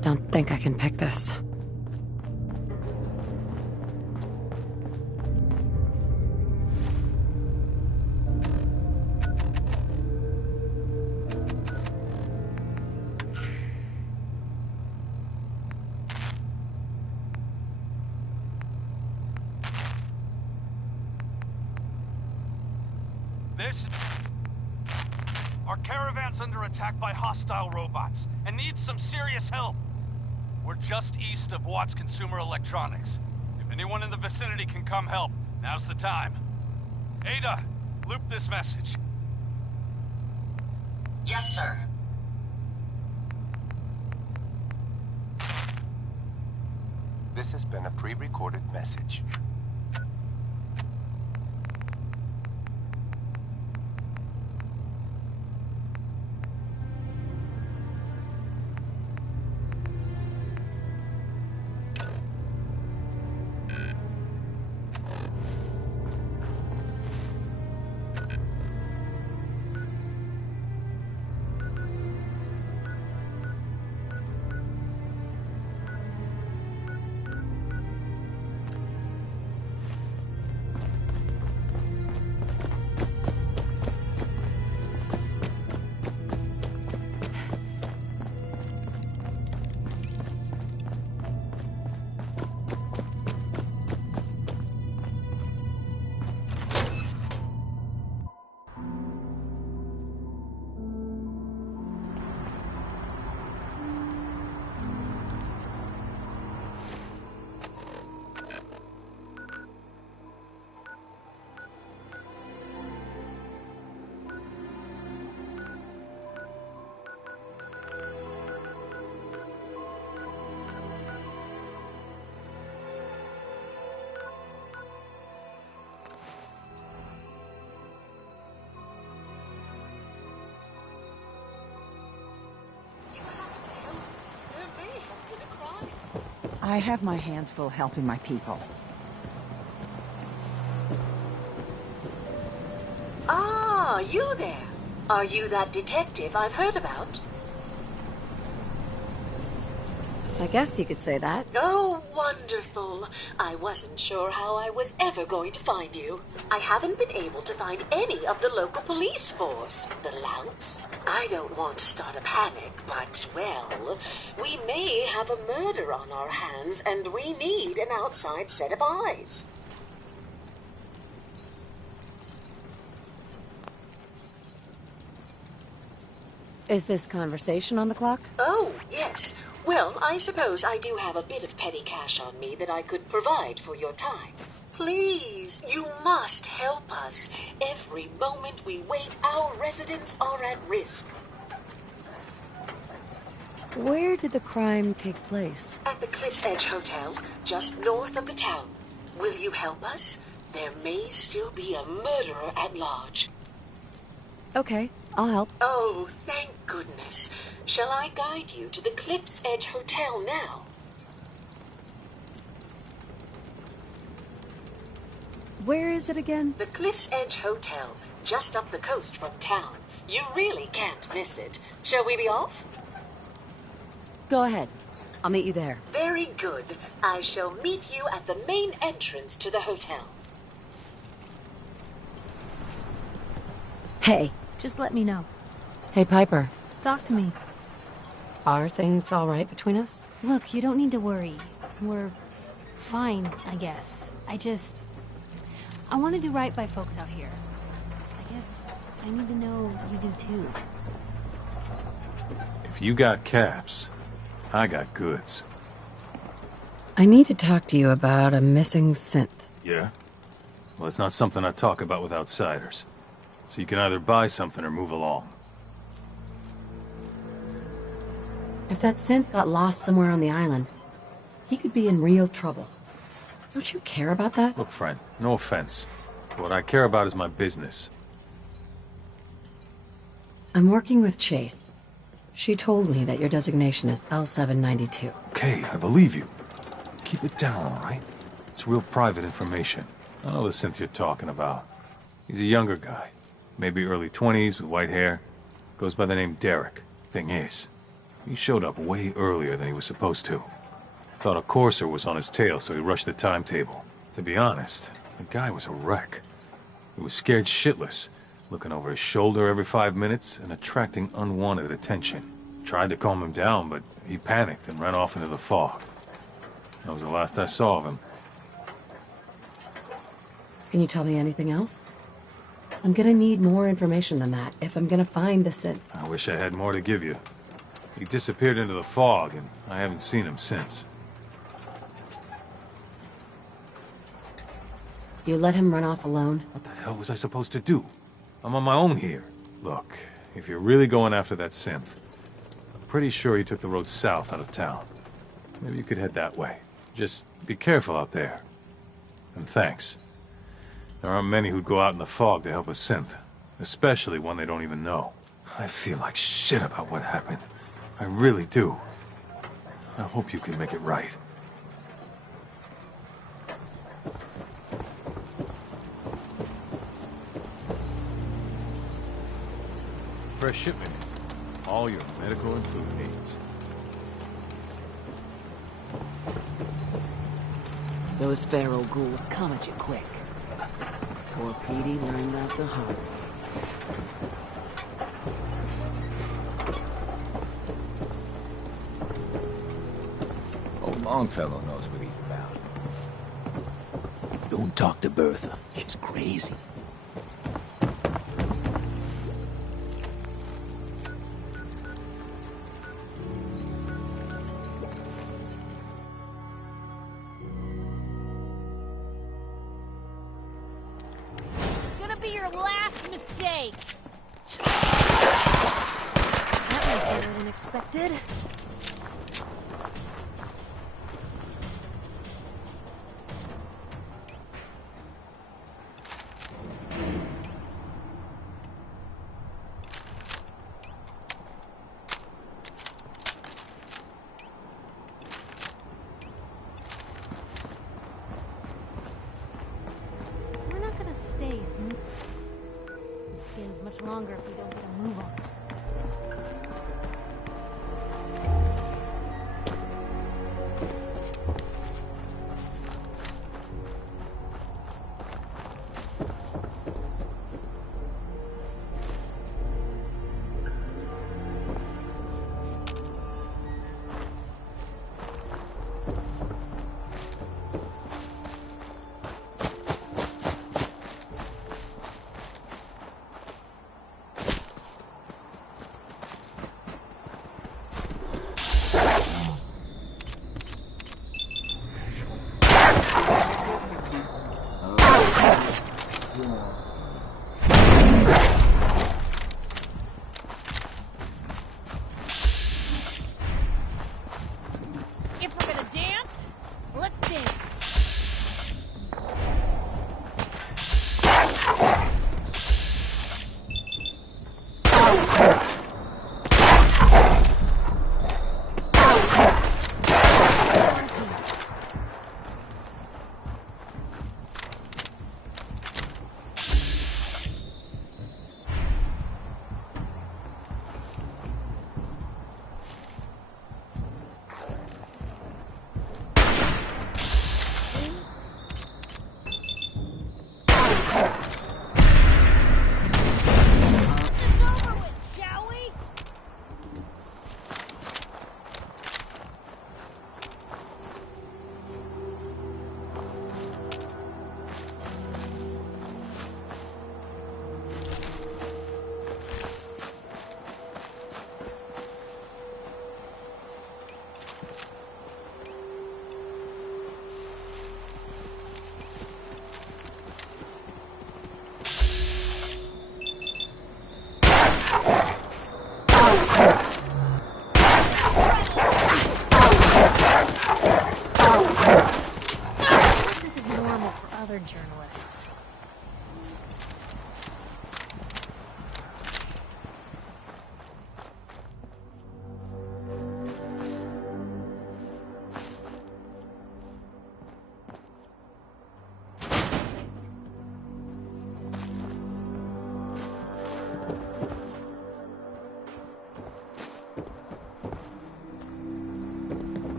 Don't think I can pick this. Our caravan's under attack by hostile robots and needs some serious help. We're just east of Watts Consumer Electronics. If anyone in the vicinity can come help, now's the time. Ada, loop this message. Yes, sir. This has been a pre-recorded message. I have my hands full helping my people. Ah, you there. Are you that detective I've heard about? I guess you could say that. Oh, wonderful. I wasn't sure how I was ever going to find you. I haven't been able to find any of the local police force. The louts? I don't want to start a panic, but, well, we may have a murder on our hands, and we need an outside set of eyes. Is this conversation on the clock? Oh, yes. Well, I suppose I do have a bit of petty cash on me that I could provide for your time. Please, you must help us. Every moment we wait, our residents are at risk. Where did the crime take place? At the Cliff's Edge Hotel, just north of the town. Will you help us? There may still be a murderer at large. Okay, I'll help. Oh, thank goodness. Shall I guide you to the Cliff's Edge Hotel now? Where is it again? The Cliff's Edge Hotel, just up the coast from town. You really can't miss it. Shall we be off? Go ahead. I'll meet you there. Very good. I shall meet you at the main entrance to the hotel. Hey. Just let me know. Hey, Piper. Talk to me. Are things all right between us? Look, you don't need to worry. We're fine, I guess. I want to do right by folks out here. I guess I need to know you do too. If you got caps, I got goods. I need to talk to you about a missing synth. Yeah? Well, it's not something I talk about with outsiders. So you can either buy something or move along. If that synth got lost somewhere on the island, he could be in real trouble. Don't you care about that? Look, friend, no offense. What I care about is my business. I'm working with Chase. She told me that your designation is L792. Okay, I believe you. Keep it down, all right? It's real private information. I know the synth you're talking about. He's a younger guy. Maybe early 20s with white hair. Goes by the name Derek. Thing is, He showed up way earlier than he was supposed to. Thought a courser was on his tail, so he rushed the timetable. To be honest, the guy was a wreck. He was scared shitless, looking over his shoulder every 5 minutes and attracting unwanted attention. Tried to calm him down, but he panicked and ran off into the fog. That was the last I saw of him. Can you tell me anything else? I'm gonna need more information than that if I'm gonna find the synth. I wish I had more to give you. He disappeared into the fog, and I haven't seen him since. You let him run off alone? What the hell was I supposed to do? I'm on my own here. Look, if you're really going after that synth, I'm pretty sure he took the road south out of town. Maybe you could head that way. Just be careful out there. And thanks. There aren't many who'd go out in the fog to help a synth, especially one they don't even know. I feel like shit about what happened. I really do. I hope you can make it right. Fresh shipment. All your medical and food needs. Those feral ghouls come at you quick. Poor Petey learned that the hard way. Old Longfellow knows what he's about. Don't talk to Bertha. She's crazy. Gonna be your last mistake. That went better than expected. We're not gonna stay smooth. The skin's much longer if we don't get a move on.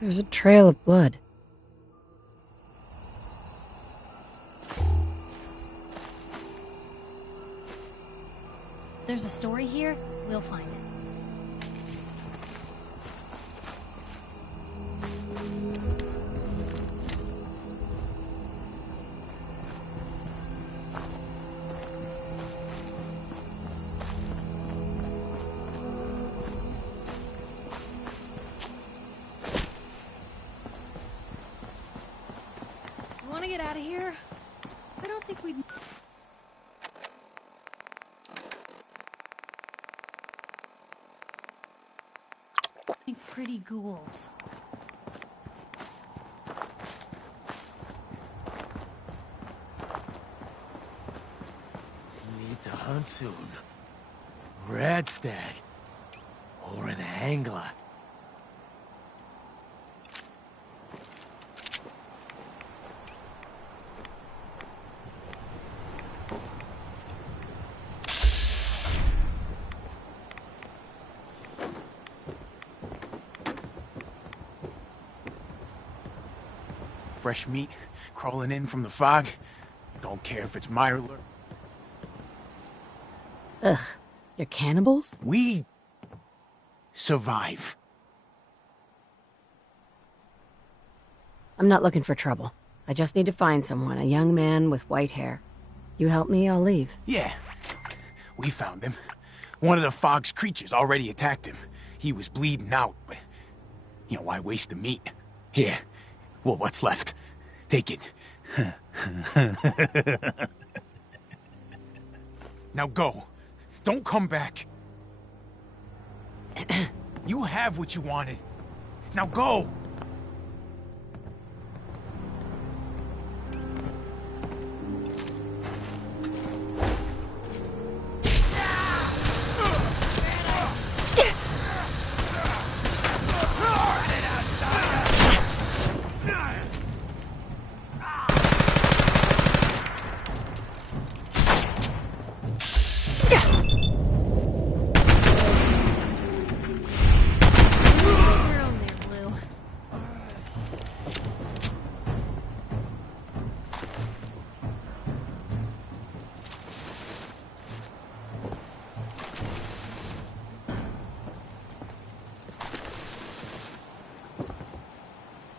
There's a trail of blood. If there's a story here, we'll find it. You want to get out of here? I don't think we'd... Pretty ghouls. Need to hunt soon. Radstag. Or an angler. Fresh meat crawling in from the fog. Don't care if it's Mirelurk. Ugh. You're cannibals? We survive. I'm not looking for trouble. I just need to find someone, a young man with white hair. You help me, I'll leave. Yeah, we found him. One of the fog's creatures already attacked him. He was bleeding out, but, you know, why waste the meat? Here, well, what's left? Take it. Now go. Don't come back. You have what you wanted. Now go!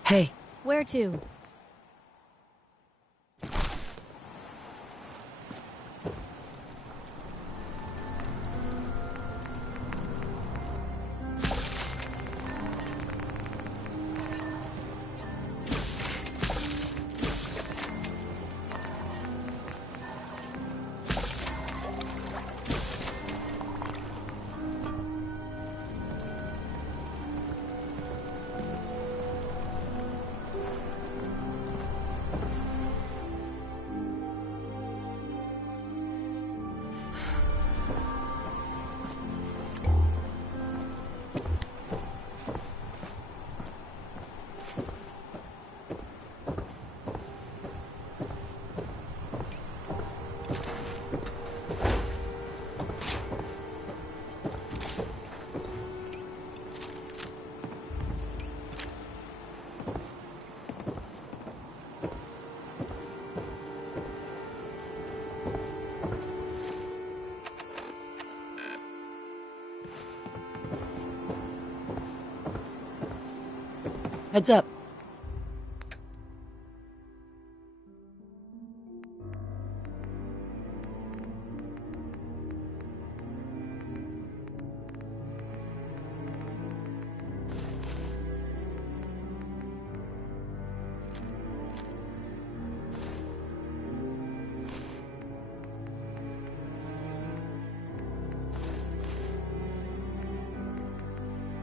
Hey. Where to? Heads up.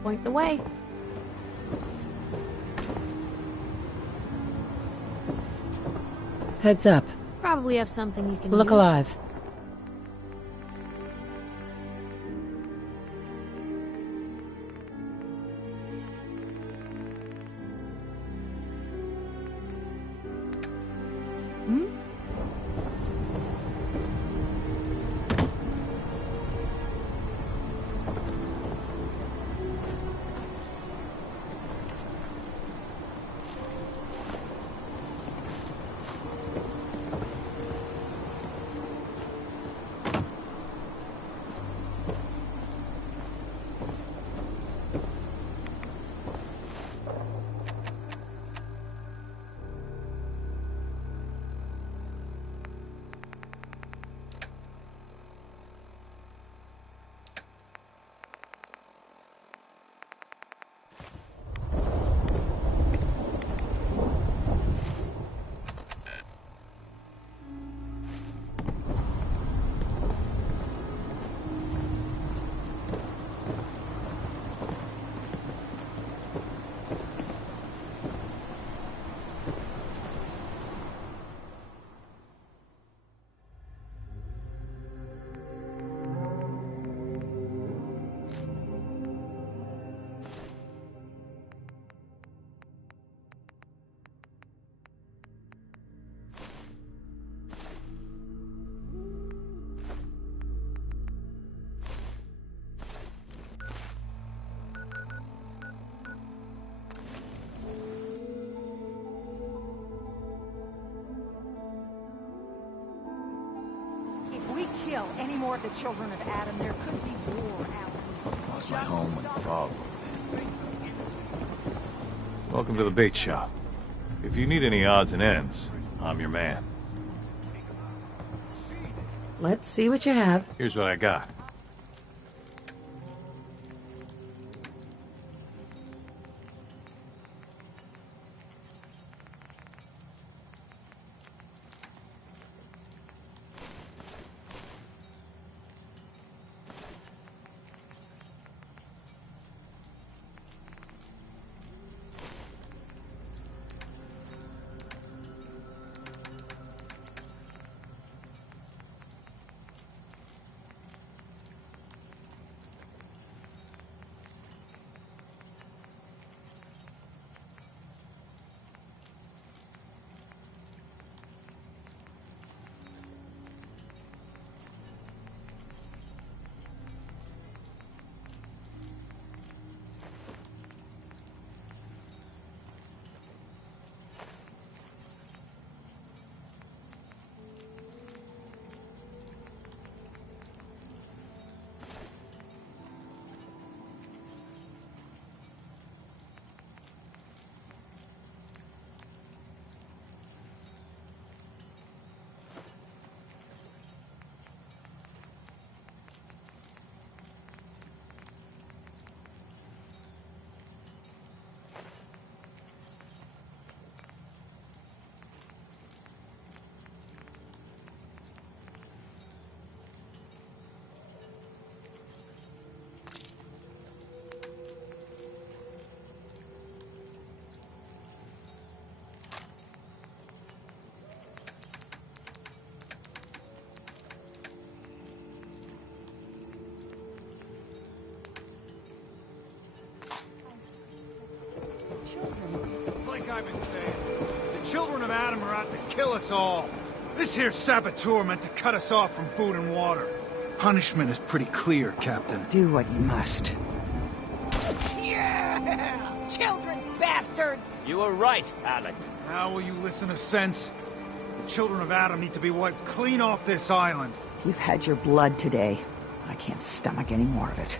Point the way. Heads up. Probably have something you can Look use. alive. kill any more of the children of Adam, there could be war, Alan. Lost my home when the fog. Welcome to the bait shop. If you need any odds and ends, I'm your man. Let's see what you have. Here's what I got. It's like I've been saying. The children of Adam are out to kill us all. This here saboteur meant to cut us off from food and water. Punishment is pretty clear, Captain. Do what you must. Yeah! Children, bastards! You were right, Alan. Now will you listen to sense? The children of Adam need to be wiped clean off this island. You've had your blood today. I can't stomach any more of it.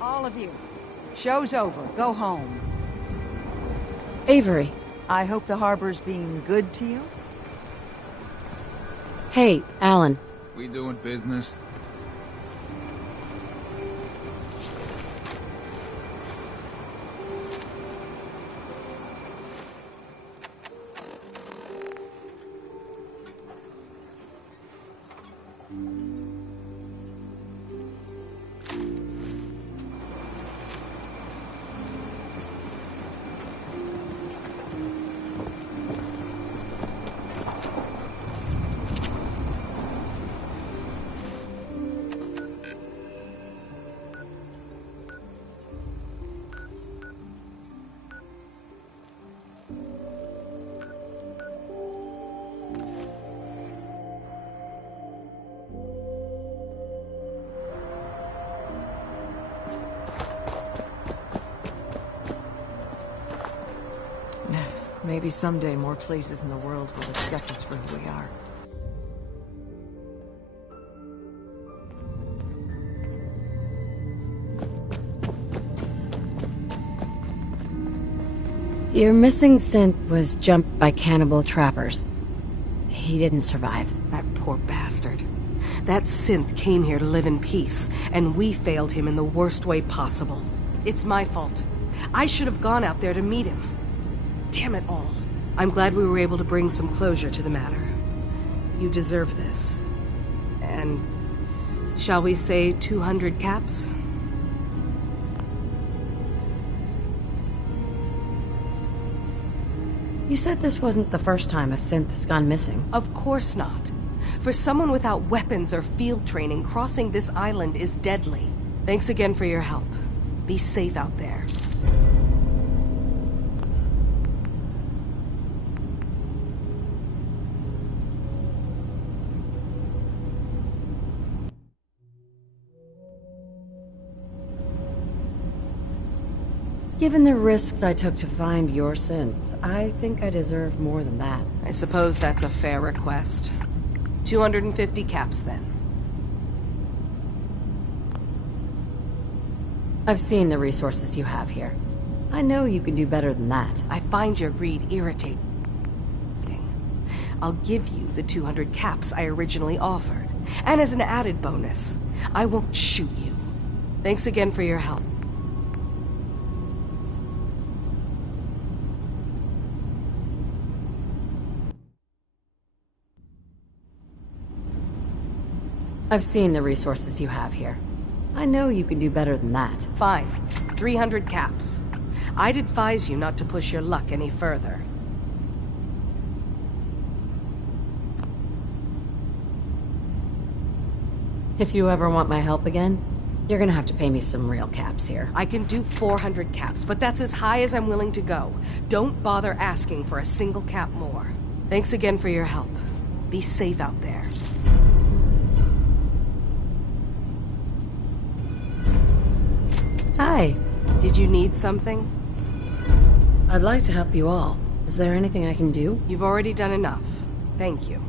All of you. Show's over. Go home. Avery. I hope the harbor's being good to you? Hey, Alan. We doing business? Maybe someday more places in the world will accept us for who we are. Your missing synth was jumped by cannibal trappers. He didn't survive. That poor bastard. That synth came here to live in peace, and we failed him in the worst way possible. It's my fault. I should have gone out there to meet him. Damn it all. I'm glad we were able to bring some closure to the matter. You deserve this. And shall we say 200 caps? You said this wasn't the first time a synth has gone missing. Of course not. For someone without weapons or field training, crossing this island is deadly. Thanks again for your help. Be safe out there. Given the risks I took to find your synth, I think I deserve more than that. I suppose that's a fair request. 250 caps, then. I've seen the resources you have here. I know you can do better than that. I find your greed irritating. I'll give you the 200 caps I originally offered. And as an added bonus, I won't shoot you. Thanks again for your help. I've seen the resources you have here. I know you can do better than that. Fine. 300 caps. I'd advise you not to push your luck any further. If you ever want my help again, you're gonna have to pay me some real caps here. I can do 400 caps, but that's as high as I'm willing to go. Don't bother asking for a single cap more. Thanks again for your help. Be safe out there. Hi. Did you need something? I'd like to help you all. Is there anything I can do? You've already done enough. Thank you.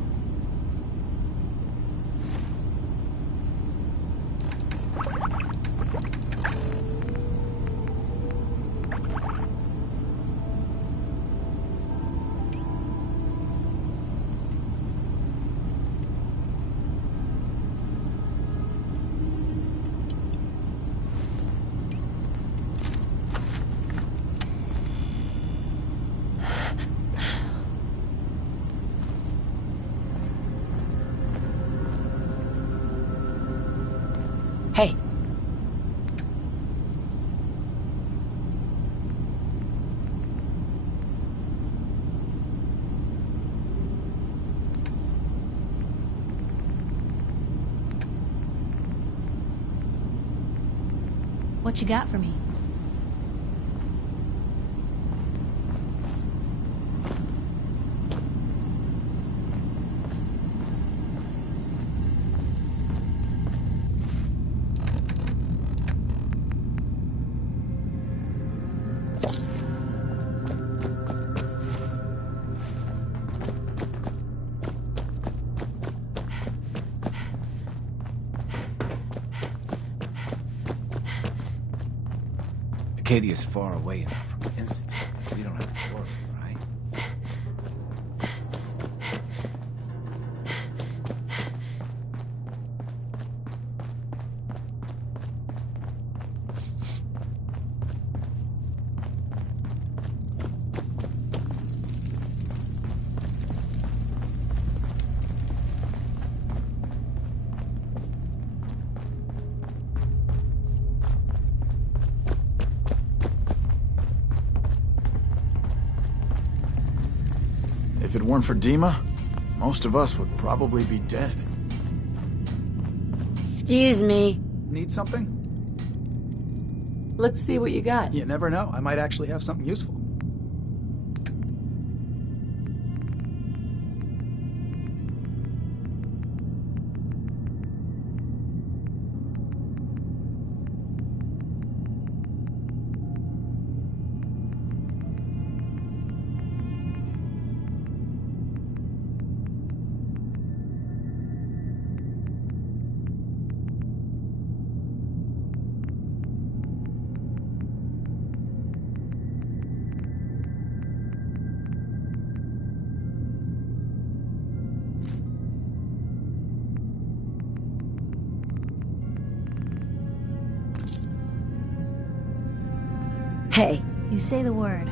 Hey. What you got for me? Acadia's far away enough from the Institute. We don't have to worry, right? If it weren't for Dima, most of us would probably be dead. Excuse me. Need something? Let's see what you got. You never know. I might actually have something useful. Hey. You say the word.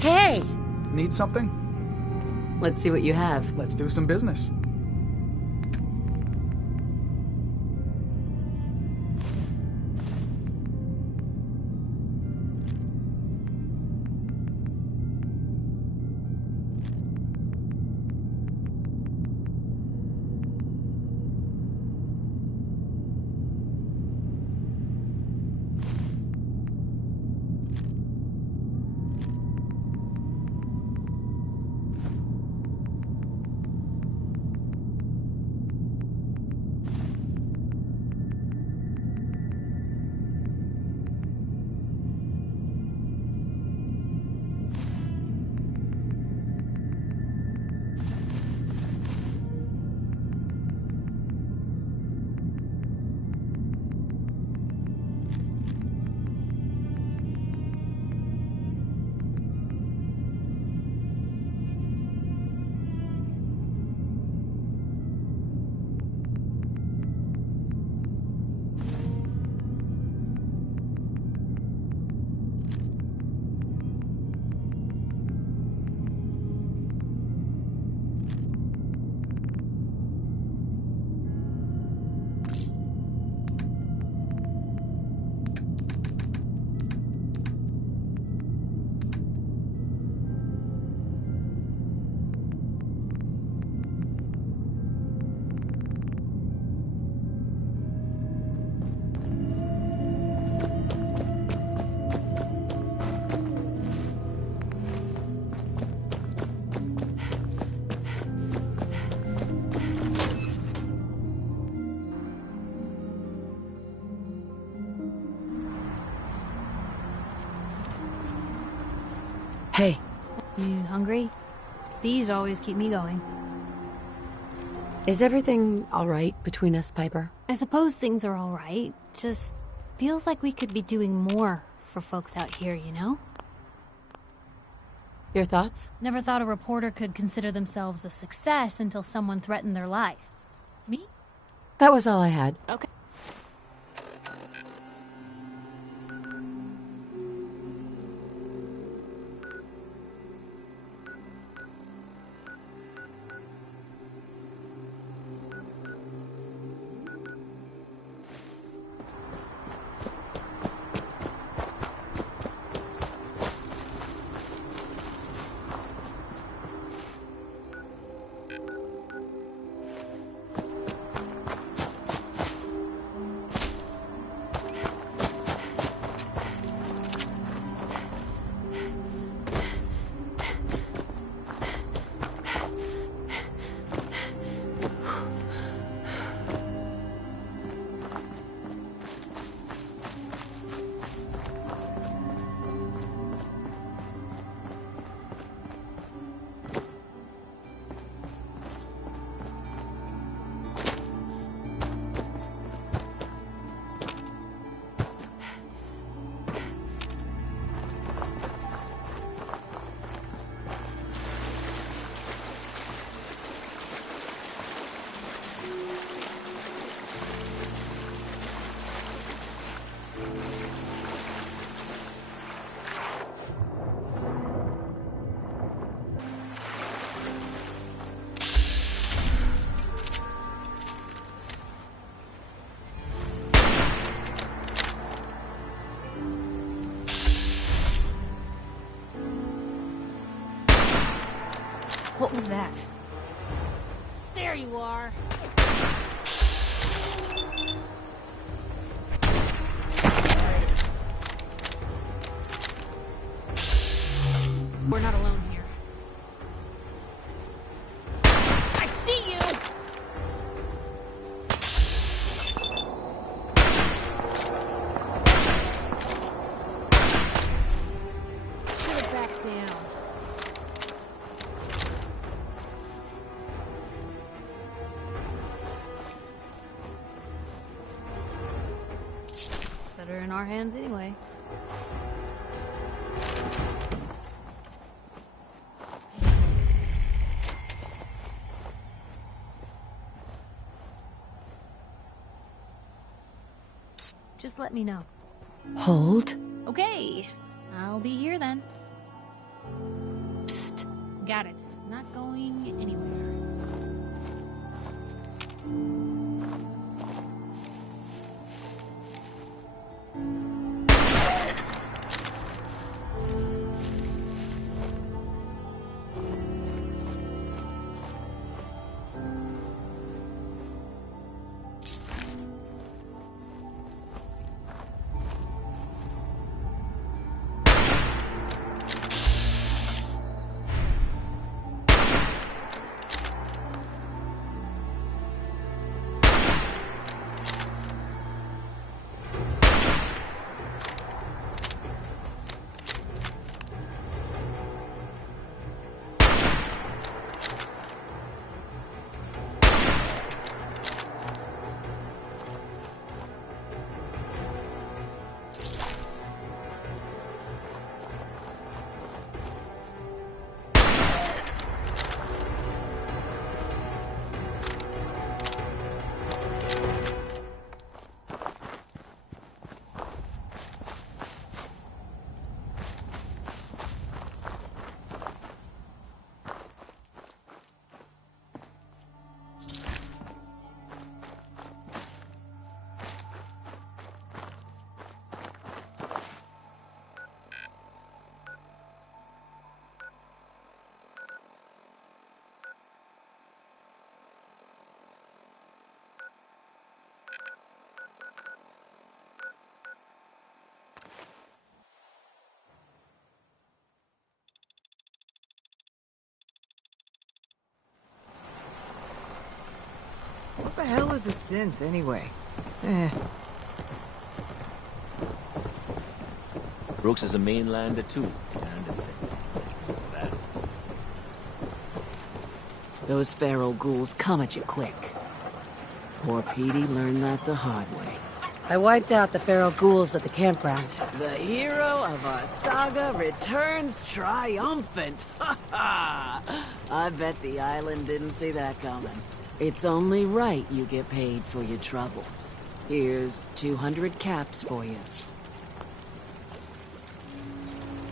Hey! Need something? Let's see what you have. Let's do some business. Hey. You hungry? These always keep me going. Is everything all right between us, Piper? I suppose things are all right. Just feels like we could be doing more for folks out here, you know? Your thoughts? Never thought a reporter could consider themselves a success until someone threatened their life. Me? That was all I had. Okay. What was that? There you are. We're not alone here. I see you! Should have backed down. Better in our hands anyway. Psst, just let me know. Hold. Okay, I'll be here then. Psst, got it. Not going anywhere. What the hell is a synth, anyway? Brooks is a mainlander too, and a synth. Those feral ghouls come at you quick. Poor Petey learned that the hard way. I wiped out the feral ghouls at the campground. The hero of our saga returns triumphant. Ha ha! I bet the island didn't see that coming. It's only right you get paid for your troubles. Here's 200 caps for you.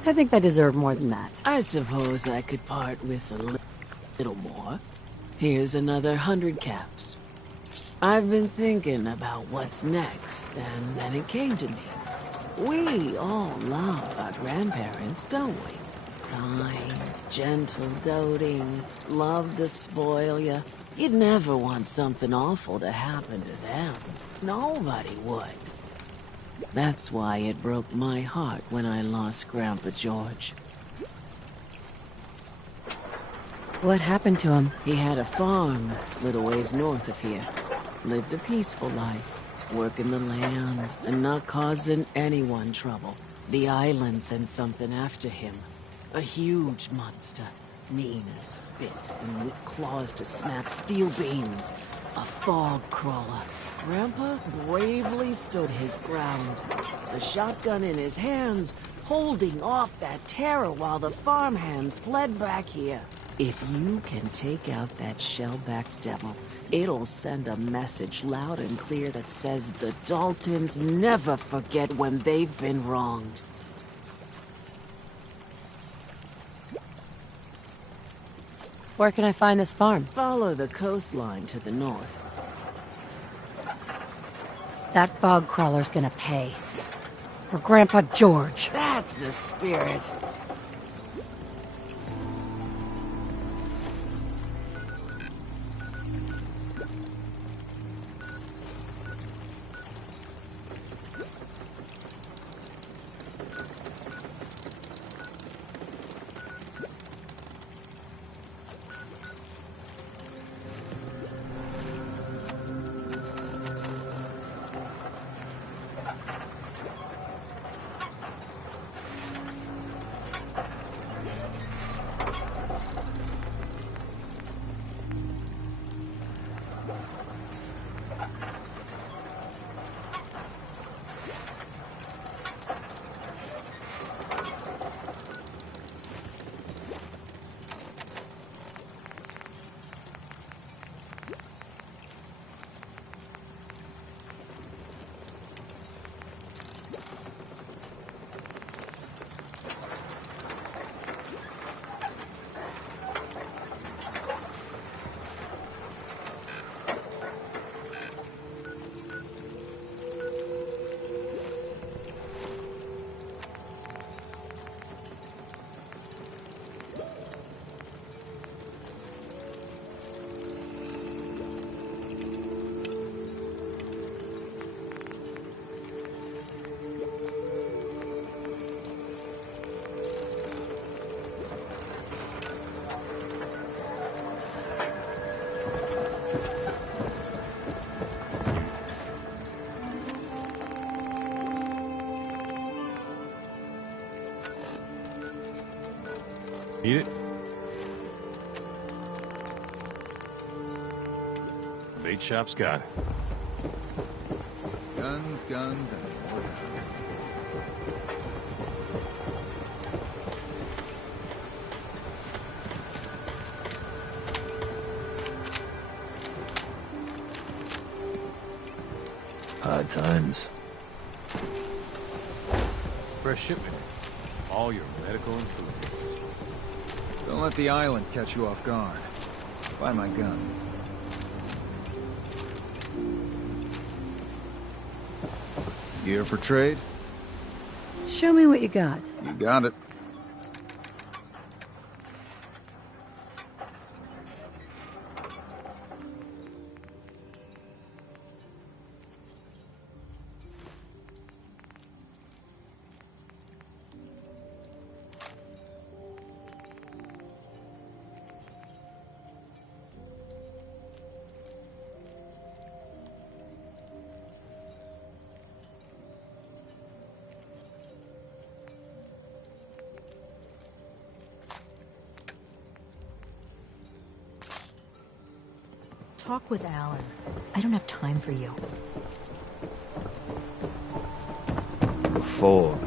I think I deserve more than that. I suppose I could part with a little more. Here's another 100 caps. I've been thinking about what's next, and then it came to me. We all love our grandparents, don't we? Kind, gentle, doting, love to spoil you. You'd never want something awful to happen to them. Nobody would. That's why it broke my heart when I lost Grandpa George. What happened to him? He had a farm, little ways north of here. Lived a peaceful life, working the land and not causing anyone trouble. The island sent something after him. A huge monster, mean as spit and with claws to snap steel beams. A fog crawler. Grandpa bravely stood his ground, a shotgun in his hands, holding off that terror while the farmhands fled back here. If you can take out that shell-backed devil, it'll send a message loud and clear that says the Daltons never forget when they've been wronged. Where can I find this farm? Follow the coastline to the north. That fog crawler's gonna pay. For Grandpa George. That's the spirit. Eat it? Bait shop's got it. Guns, guns, and more guns. Hard times. Fresh shipment. All your medical and food needs. Don't let the island catch you off guard. Buy my guns. Gear for trade? Show me what you got. You got it. talk with Alan. I don't have time for you. The fog.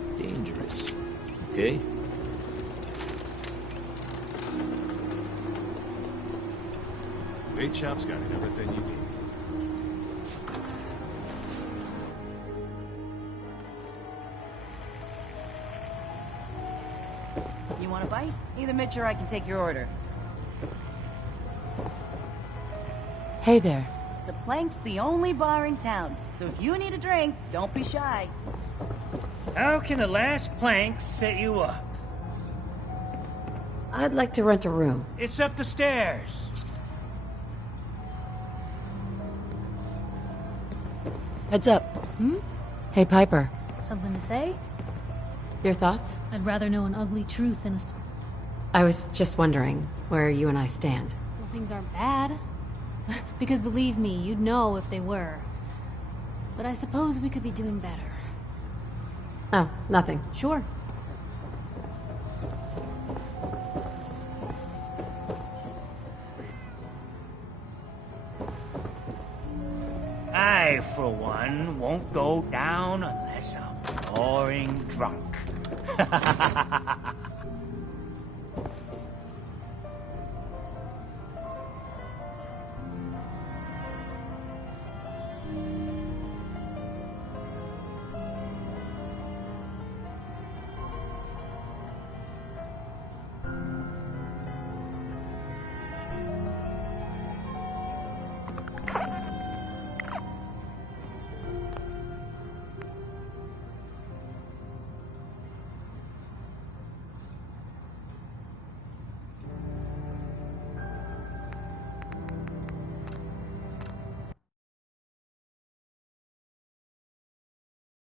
It's dangerous. Okay? Bait shop's got everything you need. You want a bite? Either Mitch or I can take your order. Hey there. The Plank's the only bar in town, so if you need a drink, don't be shy. How can the last plank set you up? I'd like to rent a room. It's up the stairs. Heads up. Hey, Piper. Something to say? Your thoughts? I'd rather know an ugly truth than a... I was just wondering where you and I stand. Well, things aren't bad. Because believe me, you'd know if they were. But I suppose we could be doing better. Oh, nothing. Sure. I, for one, won't go down unless I'm roaring drunk.